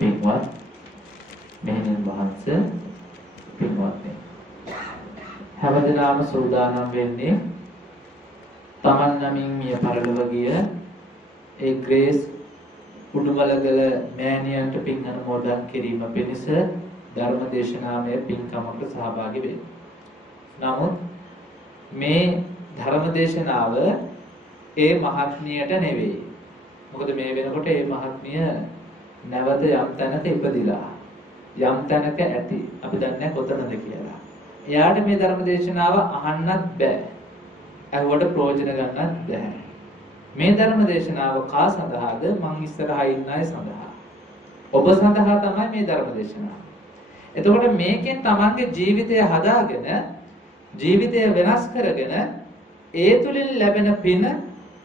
පින්වත් මෙහෙණින් වහන්සේ පින්වත්නි හැමදෙනාම සූදානම් වෙන්නේ තමන් නමින් මිය පරලොව ගිය ඒ ග්‍රේස් උඩුමලගල මෑණියන්ට පින් අනුමෝදන් කිරීම පිණිස ධර්ම දේශනාමය පින්කමකට සහභාගී වෙන්න. නමුත් මේ ධර්ම දේශනාව ඒ මහත්මියට නෙවෙයි. මොකද මේ වෙනකොට ඒ මහත්මිය නැවත යම් තැනක ඉපදිලා යම් තැනක ඇති. අපි දන්නේ කොතනද කියලා. එයාට මේ ධර්ම දේශනාව අහන්නත් බෑ. අහුවට ප්‍රයෝජන ගන්නත් බෑ. මේ ධර්ම දේශනාව කා සඳහාද? මං ඉස්සරහා ඉන්න අය සඳහා. ඔබ සඳහා තමයි මේ ධර්ම දේශනාව. එතකොට මේකෙන් තමන්ගේ ජීවිතය හදාගෙන ජීවිතය වෙනස් කරගෙන ඒ තුලින් ලැබෙන පින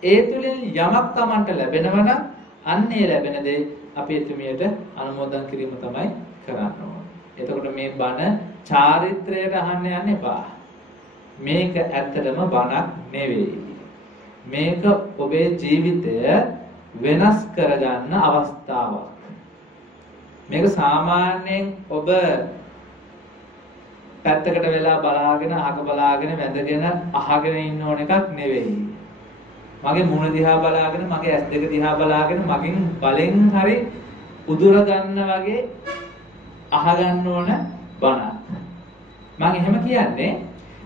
ඒ තුලින් යමක් තමන්ට ලැබෙනවා නම් අන්නේ ලැබෙන දේ අපි එතුමියට අනුමෝදන් කිරීම තමයි කරන්න ඕනේ. එතකොට මේ බණ චාරිත්‍රයට අහන්න යන්න එපා. මේක ඇත්තටම බණක් නෙවෙයි. මේක ඔබේ ජීවිතය වෙනස් කරගන්න අවස්ථාවක්. මේක සාමාන්‍යයෙන් ඔබ පැත්තකට වෙලා බලාගෙන අහක බලාගෙන වැඳගෙන අහගෙන ඉන්න ඕන එකක් නෙවෙයි. මගේ මුණ දිහා බලාගෙන මගේ ඇස් දෙක දිහා බලාගෙන මගෙන් බලෙන් හරි උදුර ගන්න වගේ අහගන්න ඕන බණක්. මම එහෙම කියන්නේ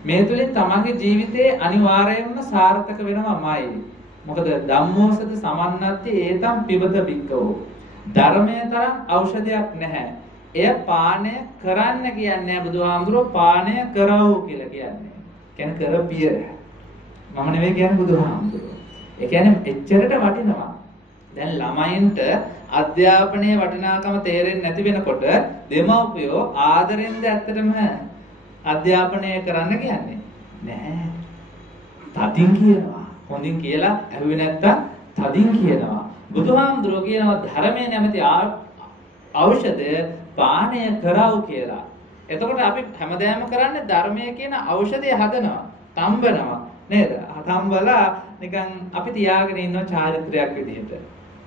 මේ තුලින් තමන්ගේ ජීවිතේ අනිවාර්යයෙන්ම සාර්ථක වෙනවමයි. මොකද ධම්මෝසද සමන්නත්ති ඒතම් පිබත බික්කෝ. ධර්මයේ තරම් ඖෂධයක් නැහැ. එය පානය කරන්න කියන්නේ බුදුහාමුදුරුවෝ පානය කරවෝ කියලා කියන්නේ. කියන්නේ කරපිය. මම නෙවෙයි කියන්නේ බුදුහාමුදුරුවෝ. ඒ කියන්නේ එච්චරට වටිනවා. දැන් ළමයින්ට අධ්‍යාපනයේ වටිනාකම තේරෙන්නේ නැති වෙනකොට දෙමව්පියෝ ආදරෙන්ද ඇත්තටම අධ්‍යාපනය කරන්න කියන්නේ නෑ. තදින් කියනවා. හොඳින් කියලා ඇහුවේ නැත්තම් තදින් කියනවා. බුදුහාමුදුරුවෝ කියනවා ධර්මයේ නැමැති ඖෂධය පානය කරව කියලා. එතකොට අපි හැමදාම කරන්නේ ධර්මයේ කියන ඖෂධය හදනවා, තම්බනවා නේද? තම්බලා නිකන් අපි තියාගෙන ඉන්නවා චාරිත්‍රයක් විදිහට.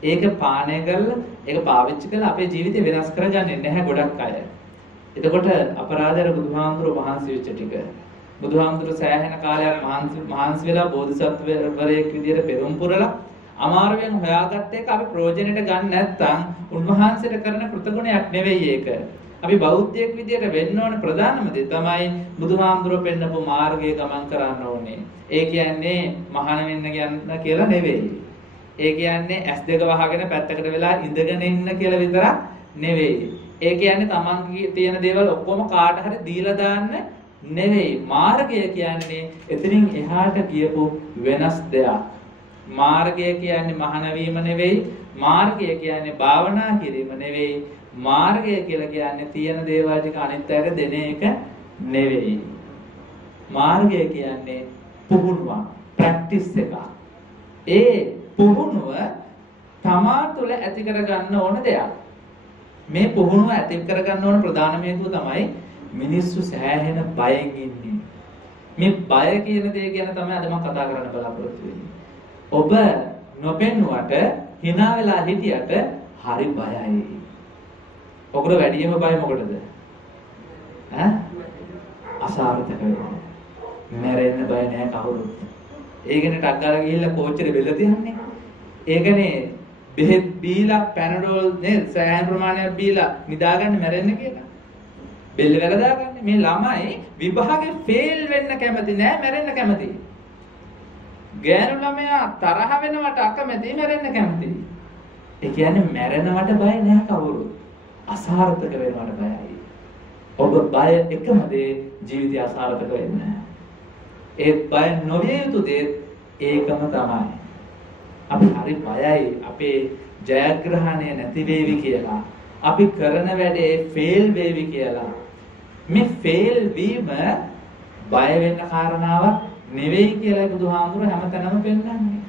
ඒක පානය කරලා ඒක පාවිච්චි කරලා අපේ ජීවිතය වෙනස් කරගන්නේ නැහැ ගොඩක් අය. එතකොට අපරාධර බුදුහාමුදුරුවෝ මහන්සි වෙච්ච ටික බුදුහාමුදුරුවෝ සෑහෙන කාලයක් මහන්සි වෙලා බෝධිසත්වවරයෙක් විදිහට පෙරම් පුරලා අමාරුවෙන් හොයාගත්ත එක අපි ප්‍රයෝජනෙට ගන්න නැත්නම් උන්වහන්සේට කරන කෘතගුණයක් නෙවෙයි ඒක. අපි බෞද්ධයෙක් විදියට වෙන්න ඕන ප්‍රධානම දේ තමයි බුදුහාමුදුරුවෝ පෙන්නපු මාර්ගයේ ගමන් කරන්න ඕනේ. ඒ කියන්නේ මහාන වෙන්න කියන්න කියලා නෙවෙයි. ඒ කියන්නේ ඇස් දෙක වහගෙන පැත්තකට වෙලා ඉඳගෙන ඉන්න කියලා විතරක් නෙවෙයි. ඒ කියන්නේ තමන්ගේ තියෙන දේවල් ඔක්කොම කාට හරි දීලා දාන්න නෙවෙයි. මාර්ගය කියන්නේ එතනින් එහාට ගියපු වෙනස් දෙයක්. මාර්ගය කියන්නේ මහාන වීම නෙවෙයි. මාර්ගය කියන්නේ භාවනා කිරීම නෙවෙයි. මාර්ගය කියලා කියන්නේ තියෙන දේවල් ටික අනිත් අයට දෙන එක නෙවෙයි. මාර්ගය කියන්නේ පුහුණුවක්, ප්‍රැක්ටිස් එකක්. ඒ පුහුණුව තමා තුළ ඇති කරගන්න ඕන දෙයක්. මේ පුහුණුව ඇති කරගන්න ඕන ප්‍රධානම හේතුව තමයි මිනිස්සු සෑහෙන බයෙන් ඉන්නේ. මේ බය කියන දේ ගැන තමයි අද මම කතා කරන්න බලාපොරොත්තු වෙන්නේ. ඔබ නොපෙන්නුවට hina වෙලා හිටියට හරි බයයි. ඔකට වැඩිම බය මොකටද? අසාර්ථක වෙනවා. මැරෙන්න බය නැහැ කවුරුත්. ඒකනේ ටක් ගාලා ගිහිල්ලා කෝච්චියට බෙල්ල තියන්නේ. ඒකනේ බෙහෙත් බීලා පැනඩෝල් නේද සෑහෙන ප්‍රමාණයක් බීලා නිදාගන්න මැරෙන්න කියලා. බෙල්ල වැල දාගන්නේ. මේ ළමයි විභාගේ ෆේල් වෙන්න කැමති නෑ මැරෙන්න කැමති. ගෑනු ළමයා තරහ වෙනවට අකමැති මැරෙන්න කැමති. ඒ කියන්නේ මැරෙනවට බය නැහැ කවුරුත්. අසාර්ථක වෙනවට බයයි. ඔබ බය එකම දේ ජීවිතය අසාර්ථක වෙන්න. ඒ බය නොවිය යුතු දේ ඒකම තමයි. අපි හරි බයයි අපේ ජයග්‍රහණය නැති වේවි කියලා. අපි කරන වැඩේ ෆේල් වේවි කියලා. මේ ෆේල් වීම බය වෙන්න කාරණාවක් නෙවෙයි කියලා බුදුහාමුදුරුවෝ හැමතැනම පෙන්නන්නේ.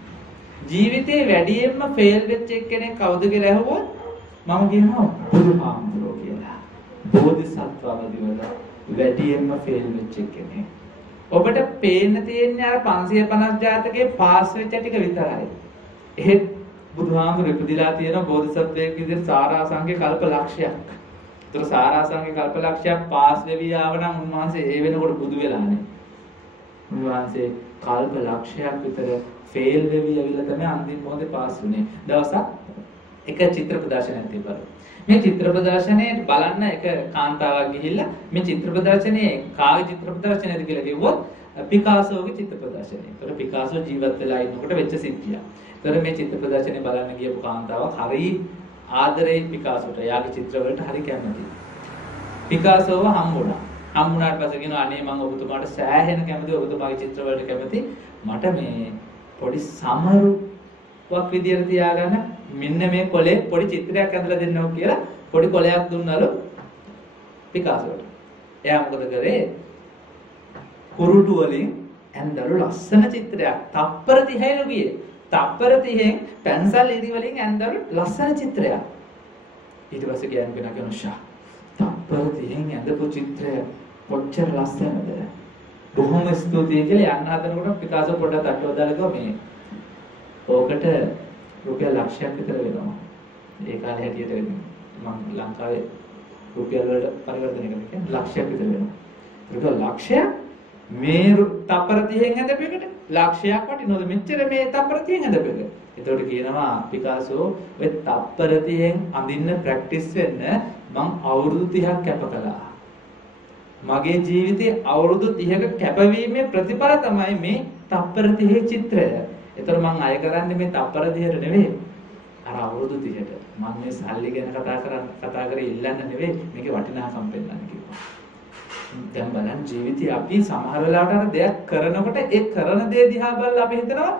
ජීවිතේ වැඩියෙන්ම ෆේල් වෙච්ච එක්කෙනෙක් කවුද කියලා අහුවොත් මම කියනවා බුදුහාමුදුරුවෝ කියලා. බෝධිසත්වවදිවල වැඩියෙන්ම ෆේල් වෙච්ච එක්කෙනෙක්. ඔබට පේන්න තියෙන්නේ අර 550 ජාතකයේ පාස් වෙච්ච ටික විතරයි. එහෙත් බුදුහාමුදුරු ඉපදිලා තියෙන බෝධිසත්වයෙක් විදිහට සාරාසංඛ්‍ය කල්ප ලක්ෂයක්. ඒතර සාරාසංඛ්‍ය කල්ප ලක්ෂයක් පාස් වෙවි ආව නම් උන්වහන්සේ ඒ වෙනකොට බුදු වෙලානේ. උන්වහන්සේ කල්ප ලක්ෂයක් විතර ෆේල් වෙවි ඇවිල්ලා තමයි අන්තිම මොහොතේ පාස් වුනේ. දවසක් එක චිත්‍ර ප්‍රදර්ශනයක් තිබ්බා. මේ චිත්‍ර ප්‍රදර්ශනයේ බලන්න එක කාන්තාවක් ගිහිල්ලා මේ චිත්‍ර ප්‍රදර්ශනයේ කාගේ චිත්‍ර ප්‍රදර්ශනයද කියලා කිව්වොත් පිකාසෝගේ චිත්‍ර ප්‍රදර්ශනය. ඒතර පිකාසෝ ජීවත් වෙලා ඉන්නකොට වෙච්ච සිද්ධියක්. ඒතර මේ චිත්‍ර ප්‍රදර්ශනය බලන්න ගියපු කාන්තාවක් හරි ආදරෙයි පිකාසෝට. යාගේ චිත්‍ර වලට හරි කැමතියි. පිකාසෝව හම්බුණා. හම්බුණාට පස්සේ කියනවා අනේ මම ඔබතුමාට සෑහෙන කැමතියි. ඔබතුමාගේ චිත්‍ර වලට කැමතියි. මට මේ පොඩි සමරුවක් විදියට තියාගන්න මෙන්න මේ කොලේ පොඩි චිත්‍රයක් ඇඳලා දෙන්නව කියලා පොඩි කොලයක් දුන්නලු පිකාසෝට. එයා මොකද කරේ? කුරුටු වලින් ඇඳලු ලස්සන චිත්‍රයක්. තප්පර 30යිලු ගියේ. තප්පර 30න් පැන්සල් ඉරි වලින් ඇඳලු ලස්සන චිත්‍රයක්. ඊට පස්සේ කියනවා ෂා තප්පර 30න් ඇඳපු චිත්‍රය කොච්චර ලස්සනද? බොහොම ස්තුතියි කියලා යන්න හදනකොට පිකාසෝ පොඩ්ඩක් අට්ටුව දාලා ගියා මේ. ඕකට රුපියල් ලක්ෂයක් විතර වෙනවා. ඒ කාලේ හැටියට මම ලංකාවේ රුපියල් වල පරිවර්තනය කරන්නේ ලක්ෂයක් විතර වෙනවා. ඒක ලක්ෂයක් මේ තප්පර 30න් හදපෙකට ලක්ෂයක් වටිනවද මෙච්චර මේ තප්පර 30න් හදපෙක. එතකොට කියනවා පිකාසෝ ඔය තප්පර 30න් අඳින්න ප්‍රැක්ටිස් වෙන්න මං අවුරුදු 30ක් කැප කළා. මගේ ජීවිතේ අවුරුදු 30ක කැපවීමේ ප්‍රතිඵල තමයි මේ තප්පර 30 චිත්‍රය. ඒතර මං අය කරන්නේ මේ තප්පර 30ට නෙවෙයි. අර අවුරුදු 30ට. මම මේ සල්ලි ගැන කතා කරේ ඉල්ලන්න නෙවෙයි මේකේ වටිනාකම පෙන්නන්න කිව්වා. දැන් බලන්න ජීවිතේ අපි සමහර වෙලාවට අර දෙයක් කරනකොට ඒ කරන දේ දිහා බලලා අපි හිතනවා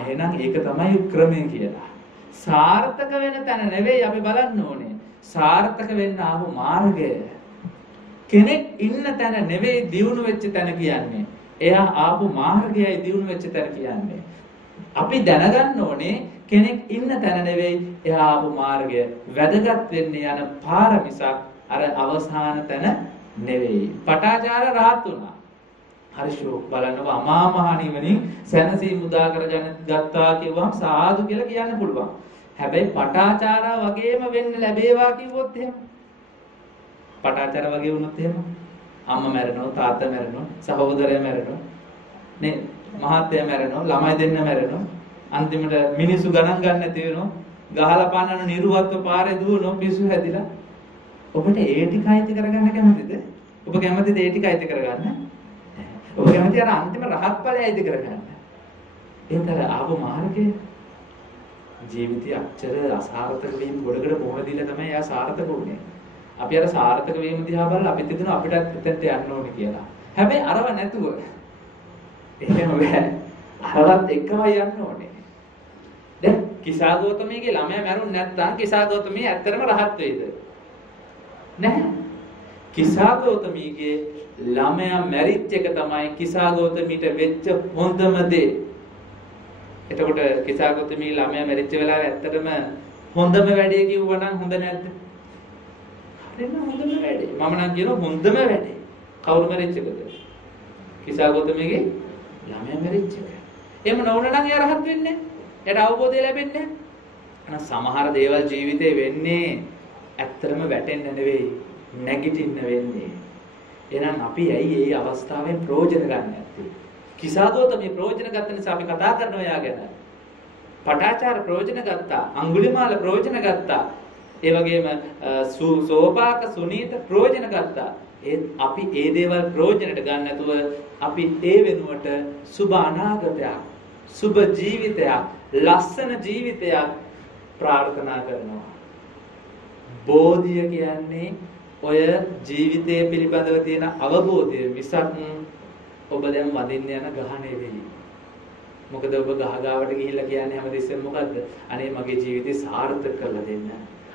එහෙනම් ඒක තමයි ක්‍රමය කියලා. සාර්ථක වෙන තැන නෙවෙයි අපි බලන්න ඕනේ. සාර්ථක වෙන්න ආපු මාර්ගය. කෙනෙක් ඉන්න තැන නෙවෙයි දියුණු වෙච්ච තැන කියන්නේ. එයා ආපු මාර්ගයයි දියුණු වෙච්ච තැන කියන්නේ. අපි දැනගන්න ඕනේ කෙනෙක් ඉන්න තැන නෙවෙයි එයා ආපු මාර්ගය. වැදගත් වෙන්නේ යන පාර මිසක් අර අවසාන තැන නෙවෙයි. පටාචාර රහත් වුණා. හරි ෂෝක් බලන්නකො අමා මහ නිවනින් සැනසීම උදා කරගෙන ගත්තා කිව්වම සාදු කියලා කියන්න පුළුවන්. හැබැයි පටාචාරා වගේම වෙන්න ලැබේවා කිව්වොත් එහෙම. පටාචාර වගේ වුණොත් එහෙම අම්මා මැරෙනවා, තාත්තා මැරෙනවා, සහෝදරයා මැරෙනවා. නේ මහත්තයා මැරෙනවා, ළමයි දෙන්න මැරෙනවා. අන්තිමට මිනිස්සු ගණන් ගන්න නැති වෙනවා. ගහලා පානන නිර්වත්ව පාරේ දුවනවා පිස්සු හැදිලා. ඔබට ඒ ටික අයිති කරගන්න කැමතිද? ඔබ කැමතිද ඒ ටික අයිති කරගන්න? ඔබ කැමති අර අන්තිම රහත් ඵලය අයිති කරගන්න? ඒතර ආපු මාර්ගය ජීවිතය අච්චර අසාර්ථක වීම ගොඩකට මොහොත දීලා තමයි එයා සාර්ථක වුනේ. අපි අර සාර්ථක වීම දිහා බලලා අපිට හිතෙනවා අපිටත් එතනට යන්න ඕනේ කියලා. හැබැයි අරව නැතුව එහෙම බෑ. අරවත් එකමයි යන්න ඕනේ. දැන් කිසాగෞතමීගේ ළමයා මැරුණ නැත්නම් කිසాగෞතමී ඇත්තටම රහත් වෙයිද? නැහැ. කිසాగෞතමීගේ ළමයා මැරිච්ච එක තමයි කිසాగෞතමීට වෙච්ච හොඳම දේ. එතකොට කිසాగෞතමී ළමයා මැරිච්ච වෙලාවේ ඇත්තටම හොඳම වැඩේ කිව්වනම් හොඳ නැද්ද? හරිම හොඳම වැඩේ. මම නම් කියනවා හොඳම වැඩේ. කවුරු මැරිච්ච එකද? කිසాగෞතමීගේ ළමයා මැරිච්ච එක. එහෙම නොවුන නම් එයා රහත් වෙන්නේ නැහැ. එයාට අවබෝධය ලැබෙන්නේ නැහැ. සමහර දේවල් ජීවිතේ වෙන්නේ ඇත්තටම වැටෙන්න නෙවෙයි නැගිටින්න වෙන්නේ. එහෙනම් අපි ඇයි මේ අවස්ථාවෙන් ප්‍රයෝජන ගන්න නැත්තේ? කිසాగෞතමී ප්‍රයෝජන ගත්ත නිසා අපි කතා කරනවා යා ගැන. පටාචාර ප්‍රයෝජන ගත්තා, අඟුලිමාල ප්‍රයෝජන ගත්තා. ඒ වගේම සෝපාක සුනීත ප්‍රයෝජන ගත්තා. අපි ඒ දේවල් ප්‍රයෝජනට ගන්න නැතුව අපි ඒ වෙනුවට සුබ අනාගතයක්, සුබ ජීවිතයක්, ලස්සන ජීවිතයක් ප්‍රාර්ථනා කරනවා. බෝධිය කියන්නේ ඔය ජීවිතය පිළිබඳව තියෙන අවබෝධය මිසක් ඔබ දැන් වදින්න යන ගහ නෙවෙයි. මොකද ඔබ ගහ ගාවට ගිහිල්ලා කියන්නේ හැමදෙස්සෙම මොකද්ද? අනේ මගේ ජීවිතේ සාර්ථක කරලා දෙන්න.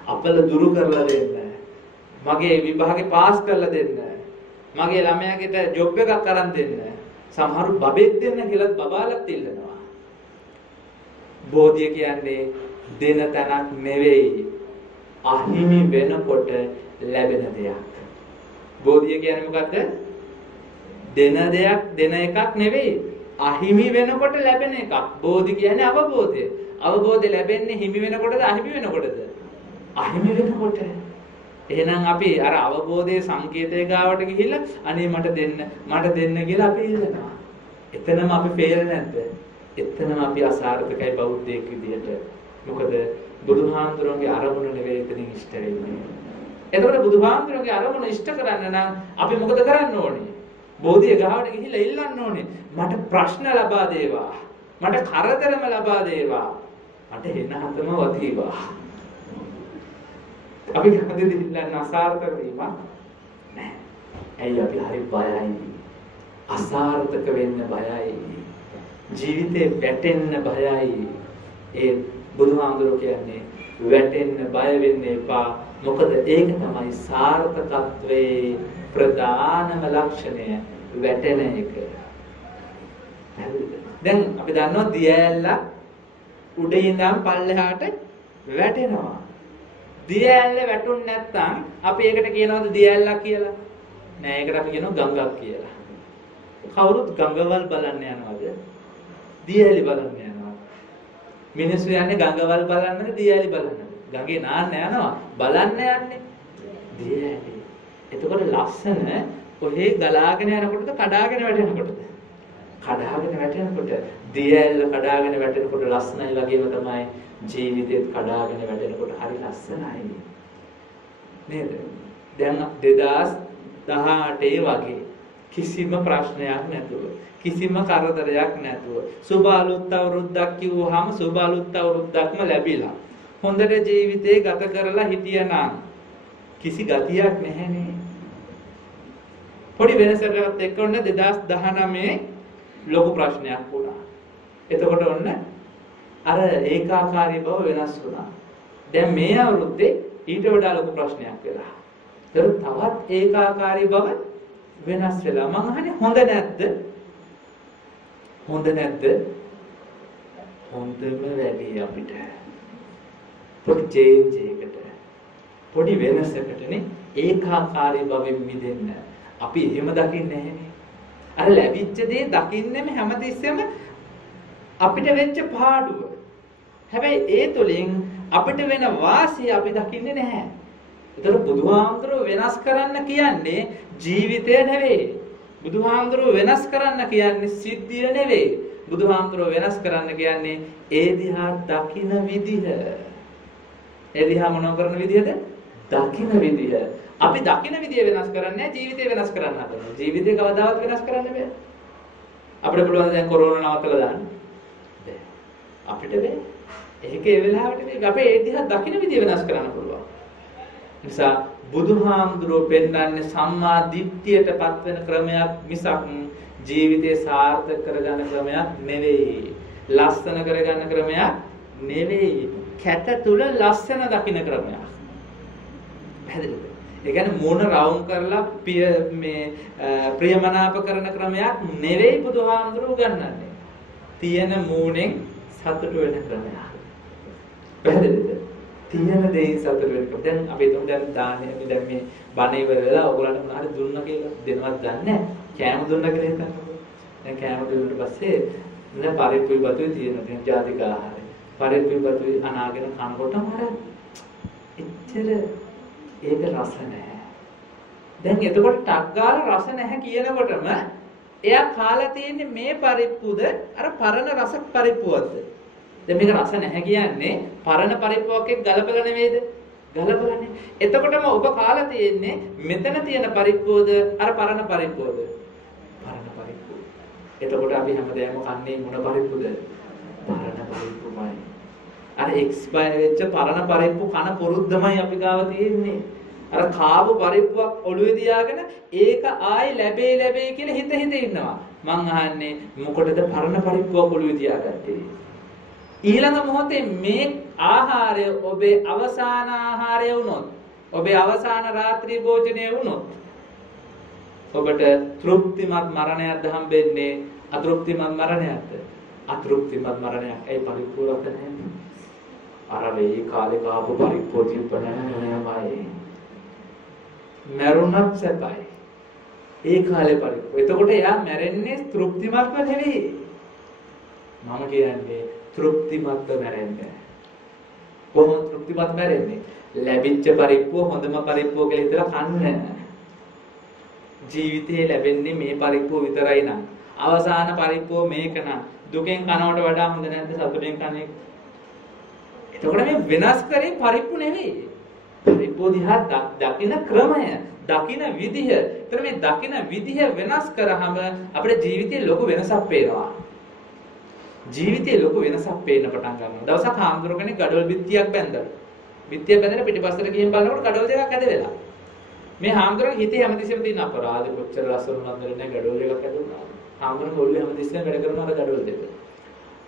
අපල දුරු කරලා දෙන්න. මගේ විභාගේ පාස් කරලා දෙන්න. මගේ ළමයාට ජොබ් එකක් අරන් දෙන්න. සමහරු බබෙක් දෙන්න කියලා බබාලත් ඉල්ලනවා. බෝධිය කියන්නේ දෙන තැනක් නෙවෙයි. අහිමි වෙනකොට ලැබෙන දෙයක්. බෝධිය කියන්නේ මොකද්ද? දෙන දෙයක් දෙන එකක් නෙවෙයි. අහිමි වෙනකොට ලැබෙන එකක්. බෝධි කියන්නේ අවබෝධය. අවබෝධය ලැබෙන්නේ හිමි වෙනකොටද අහිමි වෙනකොටද? අහිමි වෙනකොට. එහෙනම් අපි අර අවබෝධයේ සංකේතය ගාවට ගිහිල්ලා අනේ මට දෙන්න කියලා අපි ඉල්ලනවා. එතනම අපි ෆේල් නැද්ද? එතනම අපි අසාර්ථකයි බෞද්ධයෙක් විදියට. මොකද බුදුහාමුදුරන්ගේ අරමුණ නෙවෙයි එතනින් ඉෂ්ට වෙන්නේ. එතකොට බුදුහාමුදුරන්ගේ අරමුණ ඉෂ්ට කරන්න නම් අපි මොකද කරන්න ඕනේ? බෝධිය ගාවට ගිහිල්ලා ඉල්ලන්න ඕනේ. මට ප්‍රශ්න ලබා දේවා. මට කරදරම ලබා දේවා. මට එනහතම වදීවා. අපි කවදද ඉල්ලන්න අසාර්ථක වීම නෑ. ඇයි අපි හරි බයයි. අසාර්ථක වෙන්න බයයි. ජීවිතේ වැටෙන්න බයයි. ඒ බුදුහාමුදුරුවෝ කියන්නේ වැටෙන්න බය වෙන්න එපා. මොකද ඒක තමයි සාර්ථකත්වයේ ප්‍රධානම ලක්ෂණය වැටෙන එක. දැන් අපි දන්නවා දියැලක් උඩින් ඉඳන් පල්ලෙහාට වැටෙනවා. දියැල්ල වැටුනේ නැත්නම් අපි ඒකට කියනවාද දියැලක් කියලා? නෑ ඒකට අපි කියනවා ගංගක් කියලා. කවුරුත් ගංගවල් බලන්න යනවද? දියැලි බලන්න යනවා. මිනිස්සු යන්නේ ගංගවල් බලන්නද දියැලි බලන්නද? ගඟේ නාන්න යනවා. බලන්න යන්නේ දියැලි. එතකොට ලස්සන කොහේ ගලාගෙන යනකොටද කඩාගෙන වැටෙනකොටද? කඩාගෙන වැටෙනකොට දියැල්ල කඩාගෙන වැටෙනකොට ලස්සනයි වගේම තමයි ජීවිතේත් කඩාගෙන වැටෙනකොට හරි ලස්සනයි නේද? දැන් 2018 වගේ කිසිම ප්‍රශ්නයක් නැතුව කිසිම කරදරයක් නැතුව සුබ අලුත් අවුරුද්දක් කිව්වහම සුබ අලුත් අවුරුද්දක්ම ලැබිලා හොඳට ජීවිතේ ගත කරලා හිටියනම් කිසි ගතියක් නැහැනේ. පොඩි වෙනසකට එක්ක ඔන්න 2019 ලොකු ප්‍රශ්නයක් වුණා. එතකොට ඔන්න අර ඒකාකාරී බව වෙනස් වුණා. දැන් මේ අවුරුද්දේ ඊට වඩා ලොකු ප්‍රශ්නයක් වෙලා. ඒක තවත් ඒකාකාරී බව වෙනස් වෙලා. මං අහන්නේ හොඳ නැද්ද? හොඳ නැද්ද? හොඳම වැඩි අපිට. පොඩි චේන්ජ් එකකට. පොඩි වෙනසකටනේ ඒකාකාරී බවෙන් මිදෙන්න. අපි එහෙම දකින්නේ නැහැනේ. අර ලැබිච්ච දේ දකින්නෙම හැමතිස්සෙම අපිට වෙච්ච පාඩුව. හැබැයි ඒ තුලින් අපිට වෙන වාසිය අපි දකින්නේ නැහැ. ඒතර බුදුහාමුදුරුවෝ වෙනස් කරන්න කියන්නේ ජීවිතය නෙවෙයි. බුදුහාමුදුරුවෝ වෙනස් කරන්න කියන්නේ සිද්ධිය නෙවෙයි. බුදුහාමුදුරුවෝ වෙනස් කරන්න කියන්නේ ඒ දිහා දකින විදිහ. ඒ දිහා මොනව කරන විදිහද? දකින විදිහ. අපි දකින විදිය වෙනස් කරන්නේ ජීවිතය වෙනස් කරන්න හදනවා. ජීවිතේ කවදාවත් වෙනස් කරන්න බෑ. අපිට පුළුවන් දැන් කොරෝනා නවත්තලා දාන්න. බෑ. අපිට බෑ. ඒක ඒ වෙලාවට මේ අපේ ඒ දිහා දකින විදිය වෙනස් කරන්න පුළුවන්. නිසා බුදුහාමුදුරුවෝ පෙන්නන්නේ සම්මා දිට්ඨියටපත් වෙන ක්‍රමයක් මිසක් ජීවිතේ සාර්ථක කරගන්න ක්‍රමයක් නෙවෙයි. ලස්සන කරගන්න ක්‍රමයක් නෙවෙයි. කැත තුල ලස්සන දකින්න ක්‍රමයක්. පැහැදිලිද? ඒ කියන්නේ මොන රවුම් කරලා ප්‍රියමනාප කරන ක්‍රමයක් නෙවෙයි බුදුහාමුදුරුවෝ ගන්නන්නේ. තියෙන මූණෙන් සතුට වෙන ක්‍රමයක්. පැහැදිලිද? තියෙන දේ සතුට වෙන ක්‍රමයක්. දැන් අපි හිතමු දැන් දානේ දැන් මේ බණ ඉවර වෙලා ඔයගොල්ලන්ට මොනවාරි දුන්නා කියලා දෙනවත් දන්නේ නැහැ. කෑම දුන්නා කියලා හිතන්නකෝ. දැන් කෑම දුන්නාට පස්සේ නේද පරිප්පුයි බතුයි තියෙන දැන් ජාතික ආහාරය. පරිප්පුයි බතුයි අනාගෙන කනකොටම අර එච්චර ඒක රස නැහැ. දැන් එතකොට ටක් ගාලා රස නැහැ කියනකොටම එයා කාලා තියෙන්නේ මේ පරිප්පුද අර පරණ රස පරිප්පුවක්ද? දැන් මේක රස නැහැ කියන්නේ පරණ පරිප්පුවක් එක්ක ගලපලා නෙවෙයිද? ගලපලානේ. එතකොටම ඔබ කාලා තියෙන්නේ මෙතන තියෙන පරිප්පුවද අර පරණ පරිප්පුවද? පරණ පරිප්පුව. එතකොට අපි හැමදේම කන්නේ මොන පරිප්පුවද? පරණ පරිප්පුවමයි. අර එක්ස්පයර් වෙච්ච පරණ පරිප්පු කන පුරුද්දමයි අපි ගාව තියෙන්නේ. අර කාපු පරිප්පුවක් ඔළුවේ තියාගෙන ඒක ආයි ලැබේ කියලා හිත ඉන්නවා. මං අහන්නේ මොකටද පරණ පරිප්පුවක් ඔළුවේ තියාගත්තේ? ඊළඟ මොහොතේ මේ ආහාරය ඔබේ අවසාන ආහාරය වුණොත්, ඔබේ අවසාන රාත්‍රී භෝජනය වුණොත් ඔබට තෘප්තිමත් මරණයක්ද හම්බෙන්නේ අතෘප්තිමත් මරණයක්ද? අතෘප්තිමත් මරණයක්. ඒ පරිප්පුවක් නැහැ. අර මේ කාලේ කාපු පරිප්පුව තිබ්බනමයි. මරුණත් සැපයි. ඒ කාලේ පරිප්පුව. එතකොට එයා මැරෙන්නේ තෘප්තිමත්ව නෙවෙයි. මම කියන්නේ තෘප්තිමත්ව මැරෙන්නේ. කොහොමද තෘප්තිමත් මැරෙන්නේ? ලැබිච්ච පරිප්පුව හොඳම පරිප්පුව කියලා හිතලා කන්නේ. ජීවිතේ ලැබෙන්නේ මේ පරිප්පුව විතරයි නම් අවසාන පරිප්පුව මේක නම් දුකෙන් කනවට වඩා හොඳ නැද්ද සතුටෙන් කන්නේ? එතකොට මේ වෙනස් කරේ පරිප්පු නෙවෙයි. පරිප්පුව දිහා දකින ක්‍රමය, දකින විදිහ. ඒතර මේ දකින විදිහ වෙනස් කරාම අපේ ජීවිතේ ලොකු වෙනසක් පේනවා. ජීවිතේ ලොකු වෙනසක් පේන්න පටන් ගන්නවා. දවසක් හාමුදුරුවෝ කෙනෙක් gadol බිත්තියක් බැන්දා. බිත්තිය බැඳලා පිටිපස්සට ගිහින් බලනකොට gadol දෙකක් ඇද වෙලා. මේ හාමුදුරුවෝ හිතේ හැමතිස්සෙම තියෙන අපරාධ කොච්චර ලස්සන වුණාද නේ gadol දෙකක් ඇදුණා. හාමුදුරුවෝ ඔළුවේ හැමතිස්සෙම වැඩ කරනවා අර gadol දෙක.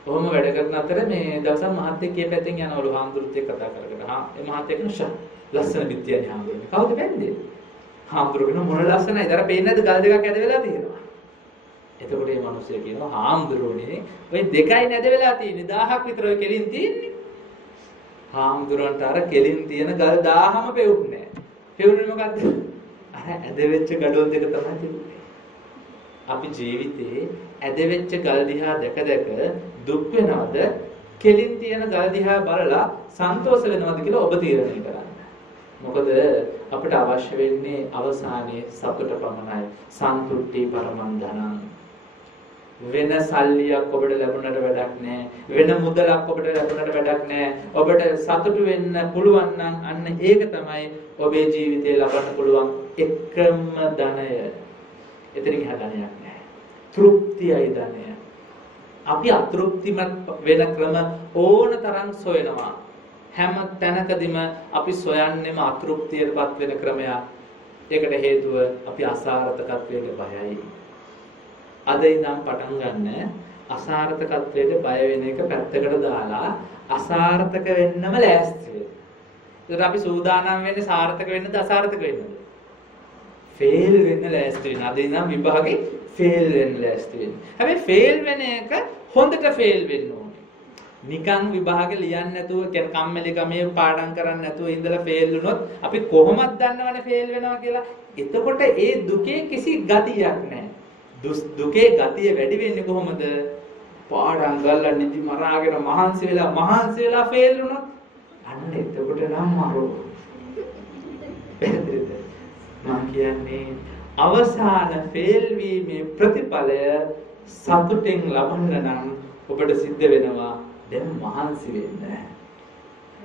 කොහොම වැඩ කරන අතර මේ දවසක් මහත්තයෙක් කිය පැත්තෙන් යනවලු හාමුදුරුවෝත් එක්ක කතා කරගෙන. ඒ මහත්තයා කියනවා ලස්සන බිත්තියනේ හාමුදුරුවෝ. කවුද බැන්දේ? හාමුදුරුවෝ මොන ලස්සනයිද? අර පේන්නේ නැද්ද ගල් දෙකක් ඇද වෙලා තියෙනවා. එතකොට මේ මිනිස්සු කියනවා හාමුදුරුවනේ ඔය දෙකයි නැද වෙලා තියෙන්නේ 1000ක් විතර ඔය කෙලින් තියෙන්නේ. හාමුදුරුවන්ට අර කෙලින් තියෙන ගල් 1000ම පෙවුන්නේ නැහැ. පෙවුනේ මොකද්ද? අර ඇද වෙච්ච gadol දෙක තමයි තිබුණේ. අපි ජීවිතේ ඇද වෙච්ච ගල් දිහා දැක දුක් වෙනවද? කෙලින් තියෙන ගල් දිහා බලලා සන්තෝෂ වෙනවද කියලා ඔබ තීරණය කරන්න. මොකද අපිට අවශ්‍ය වෙන්නේ අවසානයේ සතුට පමණයි. සන්තුට්ටි පරමං ධනං. වෙන සල්ලියක් ඔබට ලැබුණට වැඩක් නැහැ. වෙන මුදලක් ඔබට ලැබුණට වැඩක් නැහැ. ඔබට සතුටු වෙන්න පුළුවන් නම් අන්න ඒක තමයි ඔබේ ජීවිතේ ලබන්න පුළුවන් එකම ධනය. එතනින් හදන්නයක් නැහැ. තෘප්තියයි ධනය. අපි අතෘප්තිමත් වෙන ක්‍රම ඕන තරම් සොයනවා. හැම තැනකදීම අපි සොයන්නේම අතෘප්තියටපත් වෙන ක්‍රමයක්. ඒකට හේතුව අපි අසාර්ථකත්වයට බයයි. අද ඉඳන් පටන් ගන්න අසාර්ථකත්වයට බය වෙන එක පැත්තකට දාලා අසාර්ථක වෙන්නම ලෑස්ති වෙන්න. ඒකට අපි සූදානම් වෙන්නේ සාර්ථක වෙන්නද අසාර්ථක වෙන්නද? ෆේල් වෙන්න ලෑස්ති වෙන්න. අද ඉඳන් විභාගේ ෆේල් වෙන්න ලෑස්ති වෙන්න. හැබැයි ෆේල් වෙන එක හොඳට ෆේල් වෙන්න ඕනේ. නිකන් විභාගේ ලියන්නේ නැතුව කම්මැලි ගමේ පාඩම් කරන්නේ නැතුව ඉඳලා ෆේල් වුණොත් අපි කොහොමද දන්නවනේ ෆේල් වෙනවා කියලා. එතකොට ඒ දුකේ කිසි ගතියක් නැහැ. දුකේ ගතිය වැඩි වෙන්නේ කොහොමද? පාඩම් ගල්ලා නිදි මරාගෙන මහන්සි වෙලා ෆේල් වුණොත් අන්න එතකොට නම් මරෝ. මම කියන්නේ අවසාන ෆේල් වීමේ ප්‍රතිඵලය සතුටින් ලබන්න නම් ඔබට සිද්ධ වෙනවා දැන් මහන්සි වෙන්න.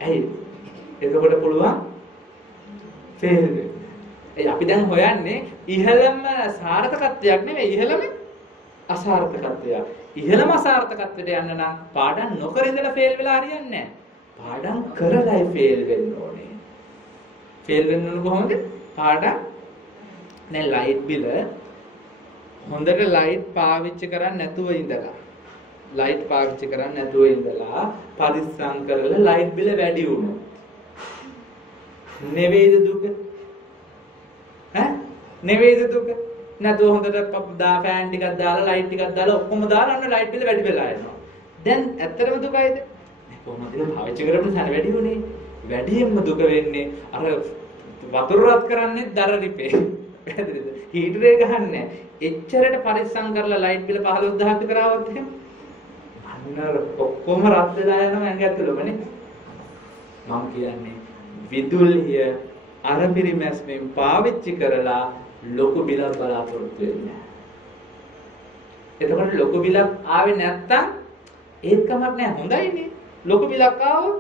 ඇයි? එතකොට පුළුවන් ෆේල් වෙන්න. අපි දැන් හොයන්නේ ඉහළම සාර්ථකත්වයක් නෙවෙයි ඉහළම අසාර්ථකත්වයක්. ඉහළම අසාර්ථකත්වයට යන්න නම් පාඩම් නොකර ඉඳලා ෆේල් වෙලා හරියන්නේ නැහැ. පාඩම් කරලායි ෆේල් වෙන්න ඕනේ. ෆේල් වෙන්න ඕන කොහොමද? පාඩම් නේ ලයිට් බිල හොඳට ලයිට් පාවිච්චි කරන්නේ නැතුව ඉඳලා පරිස්සම් කරලා ලයිට් බිල වැඩි වුණොත් නෙවෙයිද දුක? නෙවෙයිද දුක? නැතුව හොඳට ෆෑන් ටිකක් දාලා ලයිට් ටිකක් දාලා ඔක්කොම දාලා අන්න ලයිට් බිල වැඩි වෙලා යනවා. දැන් ඇත්තටම දුකයිද? කොහොමද පාවිච්චි කරපු තැන වැඩි වුණේ? වැඩියෙන්ම දුක වෙන්නේ අර වතුර රත් කරන්නේ දර රිපේ. පැහැදිලිද? හීටරේ ගහන්නේ. එච්චරට පරිස්සම් කරලා ලයිට් බිල 15000ක් විතර ආවත් එහෙම අන්න ඔක්කොම රත් වෙලා යනවා ඇඟ ඇතුළමනේ. මම කියන්නේ විදුලිය අර පිරිමැස්මෙන් පාවිච්චි කරලා ලොකු බිලක් බලාපොරොත්තු වෙන්නේ. එතකොට ලොකු බිලක් ආවේ නැත්තම් ඒත් කමක් නැහැ හොඳයිනේ. ලොකු බිලක් ආවොත්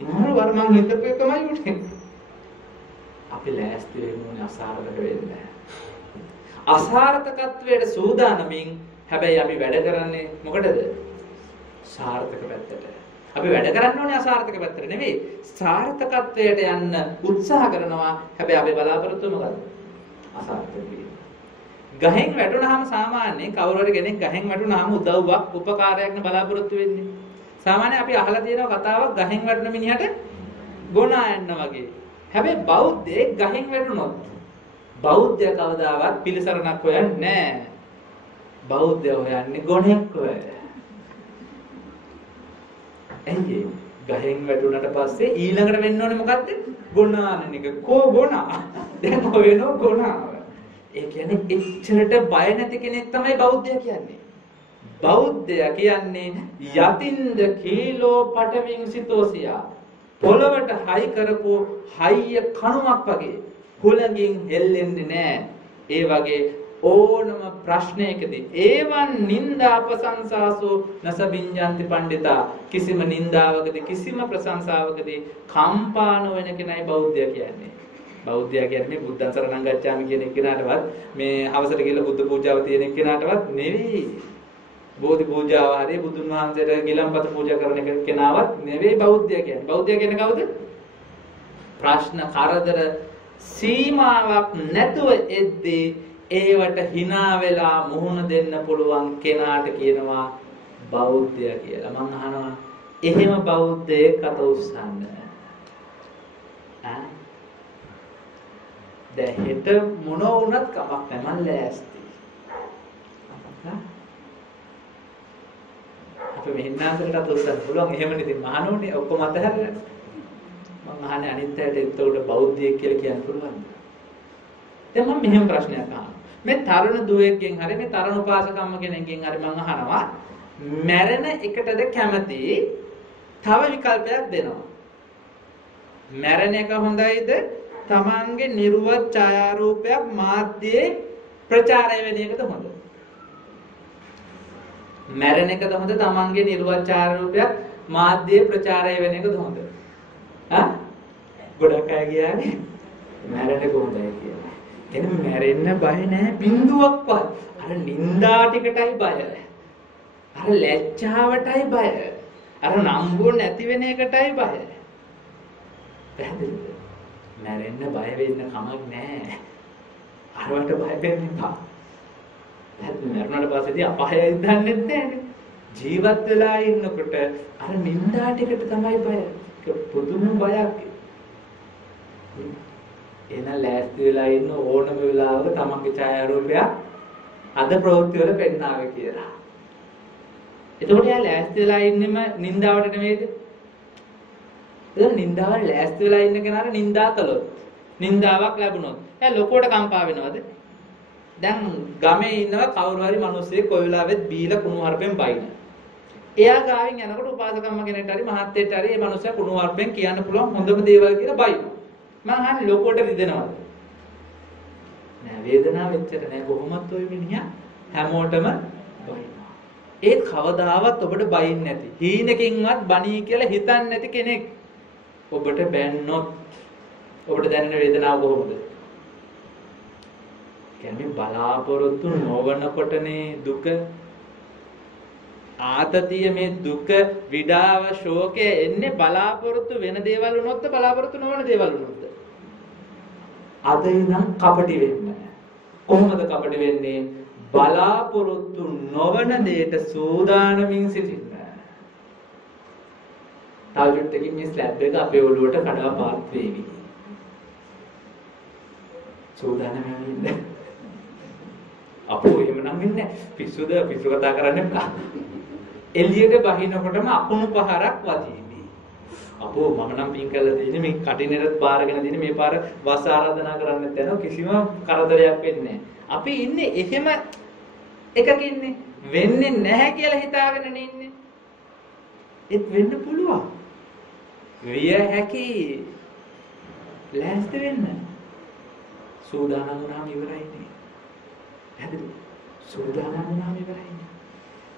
මොහොර වර මං හිතපු එකමයි උනේ. අපි ලෑස්ති වෙන්න ඕනේ අසාර්ථක වෙන්න. අසාර්ථකත්වයට සූදානමින් හැබැයි අපි වැඩ කරන්නේ මොකටද? සාර්ථක පැත්තට. අපි වැඩ කරන්න ඕනේ අසාර්ථක පැත්තට නෙවෙයි. සාර්ථකත්වයට යන්න උත්සාහ කරනවා. හැබැයි අපි බලාපොරොත්තු මොකද්ද? අසාර්ථක වීම. ගහෙන් වැටුනහම සාමාන්‍යයෙන් කවුරු හරි කෙනෙක් ගහෙන් වැටුනහම උදව්වක් උපකාරයක් නේ බලාපොරොත්තු වෙන්නේ. සාමාන්‍යයෙන් අපි අහලා තියෙනවා කතාවක් ගහෙන් වැටුන මිනිහට ගොනා යන්න වගේ. හැබැයි බෞද්ධයෙක් ගහෙන් වැටුනොත් බෞද්ධය කවදාවත් පිළිසරණක් හොයන්නේ නැහැ. බෞද්ධය හොයන්නේ ගොනෙක් හොයන්නේ. එන්නේ ගහෙන් වැටුණට පස්සේ ඊළඟට වෙන්න ඕනේ මොකද්ද? ගොනාන එක. කෝ ගොනා? දැන් හොයනෝ ගොනා. ඒ කියන්නේ එච්චරට බය නැති කෙනෙක් තමයි බෞද්ධය කියන්නේ. බෞද්ධයා කියන්නේ යතින්ද කීලෝ පටවින් සිතෝසියා. පොළවට හයි කරපු හයිය කණුවක් වගේ හුලඟින් හෙල්ලෙන්නේ නැහැ. ඒ වගේ ඕනම ප්‍රශ්නයකදී ඒවන් නින්දා ප්‍රශංසාසෝ නසබින්ජන්ති පණ්ඩිතා කිසිම නින්දාවකදී කිසිම ප්‍රශංසාවකදී කම්පා නොවන කෙනයි බෞද්ධය කියන්නේ. බෞද්ධය කියන්නේ මේ බුද්ධ සරණං ගච්ඡාමි කියන එක්කෙනාටවත් මේ අවසර කියලා බුද්ධ පූජාව තියෙන එක්කෙනාටවත් නෙවෙයි. බෝධි පූජාව හරිය බුදුන් වහන්සේට ගිලන්පත පූජා කරන කෙනාවත් නෙවෙයි බෞද්ධය කියන්නේ. බෞද්ධය කියන්නේ කවුද? ප්‍රශ්න කරදර සීමාවක් නැතුව එද්දී ඒවට hina වෙලා මුහුණ දෙන්න පුළුවන් කෙනාට කියනවා බෞද්ධය කියලා. මම අහනවා එහෙම බෞද්ධයෙක් අත උස්සන්න. දැන් හෙට මොන වුණත් කමක් නැහැ මම ලෑස්ති. අපි මෙහෙන්නාන්සලට අත උස්සන්න පුළුවන්. එහෙමනේ ඉතින් මහණෝනේ ඔක්කොම අතහැරලා. මම අහන්නේ අනිත් අයට එතකොට බෞද්ධයෙක් කියලා කියන්න පුළුවන්ද? දැන් මම මෙහෙම ප්‍රශ්නයක් අහනවා. මේ තරුණ දුවෙක්ගෙන් හරි මේ තරුණ උපාසකම්ම කෙනෙක්ගෙන් හරි මම අහනවා මැරෙන එකටද කැමති? තව විකල්පයක් දෙනවා. මැරෙන එක හොඳයිද? තමන්ගේ නිර්වත් ඡායාරූපයක් මාධ්‍යයේ ප්‍රචාරය වෙන එකද හොඳ? මැරෙන එකද හොඳ? තමන්ගේ නිර්වත් ඡායාරූපයක් මාධ්‍යයේ ප්‍රචාරය වෙන එකද හොඳ? ගොඩක් අය කියන්නේ මැරෙන්න කොහොමදයි කියලා. එනම් මැරෙන්න බය නැහැ බින්දුවක්වත්. අර නින්දා ටිකටයි බය. අර ලැජ්ජාවටයි බය. අර නම්බුව නැති වෙන එකටයි බය. පැහැදිලිද? මැරෙන්න බය වෙන්න කමක් නැහැ. අරවට බය වෙන්න එපා. මැරුණාට පස්සේදී අපායයි දන්නේ නැහැ. ජීවත් වෙලා ඉන්නකොට අර නින්දා ටිකට තමයි බය. පුදුම බයක්. එන ලෑස්ති වෙලා ඉන්න ඕනම වෙලාවක තමන්ගේ ඡායාරූපයක් අද ප්‍රවෘත්ති වල පෙන්නාවේ කියලා. එතකොට යා ලෑස්ති වෙලා ඉන්නෙම නින්දාවට නෙමෙයිද? දැන් නින්දාවට ලෑස්ති වෙලා ඉන්න කෙනාට නින්දා කළොත් නින්දාවක් ලැබුණොත් එයා ලොකුවට කම්පා වෙනවද? දැන් ගමේ ඉන්නව කවුරු හරි මිනිස්සෙක් කොයි වෙලාවෙත් බීලා කුණු හarpෙන් බයින. එයා ගාවින් යනකොට උපාසකම්ම කෙනෙක්ට හරි මහත්තයෙක්ට හරි මේ මිනිස්සයා කුණු හarpෙන් කියන්න පුළුවන් හොඳම දේවල් කියලා බයිනවා. මම අහන්නේ ලොකුවට රිදෙනවද? නෑ වේදනාව එච්චර නෑ කොහොමත් ඔය මිනිහා හැමෝටම බයිනවා. ඒ කවදාවත් ඔබට බයින්නේ නැති. හීනකින්වත් බණී කියලා හිතන්නේ නැති කෙනෙක් ඔබට බැන්නොත් ඔබට දැනෙන වේදනාව කොහොමද? කියන්නේ බලාපොරොත්තු නොවනකොටනේ දුක ආතතිය මේ දුක විඩාව ශෝකය එන්නේ බලාපොරොත්තු වෙන දේවල් වුණොත්ද බලාපොරොත්තු නොවන දේවල් වුණොත්ද? අද ඉඳන් කපටි වෙන්න. කොහොමද කපටි වෙන්නේ? බලාපොරොත්තු නොවන දෙයට සූදානමින් සිටින්න. තාජුට්ටකින් මේ ස්ලැබ් එක අපේ ඔළුවට කඩා පාත් වේවි. සූදානමින් ඉන්න. අපෝ එහෙමනම් ඉන්නේ පිස්සුද පිස්සු කතා කරන්නේ නැහැ. එළියට බහිනකොටම අකුණු පහරක් වදීවි. අපෝ මම නම් පින් කළා තියෙන්නේ මේ කටිනෙරත් බාරගෙන දින මේ පාර වස් ආරාධනා කරන්නත් යනවා කිසිම කරදරයක් වෙන්නේ නැහැ. අපි ඉන්නේ එහෙම එකක ඉන්නේ වෙන්නේ නැහැ කියලා හිතාගෙන ඉන්නේ. ඒත් වෙන්න පුළුවන්. විය හැකි ලෑස්ති වෙන්න. සූදානම් වුණාම ඉවරයිනේ. හැදෙන්න. සූදානම් වුණාම ඉවරයිනේ.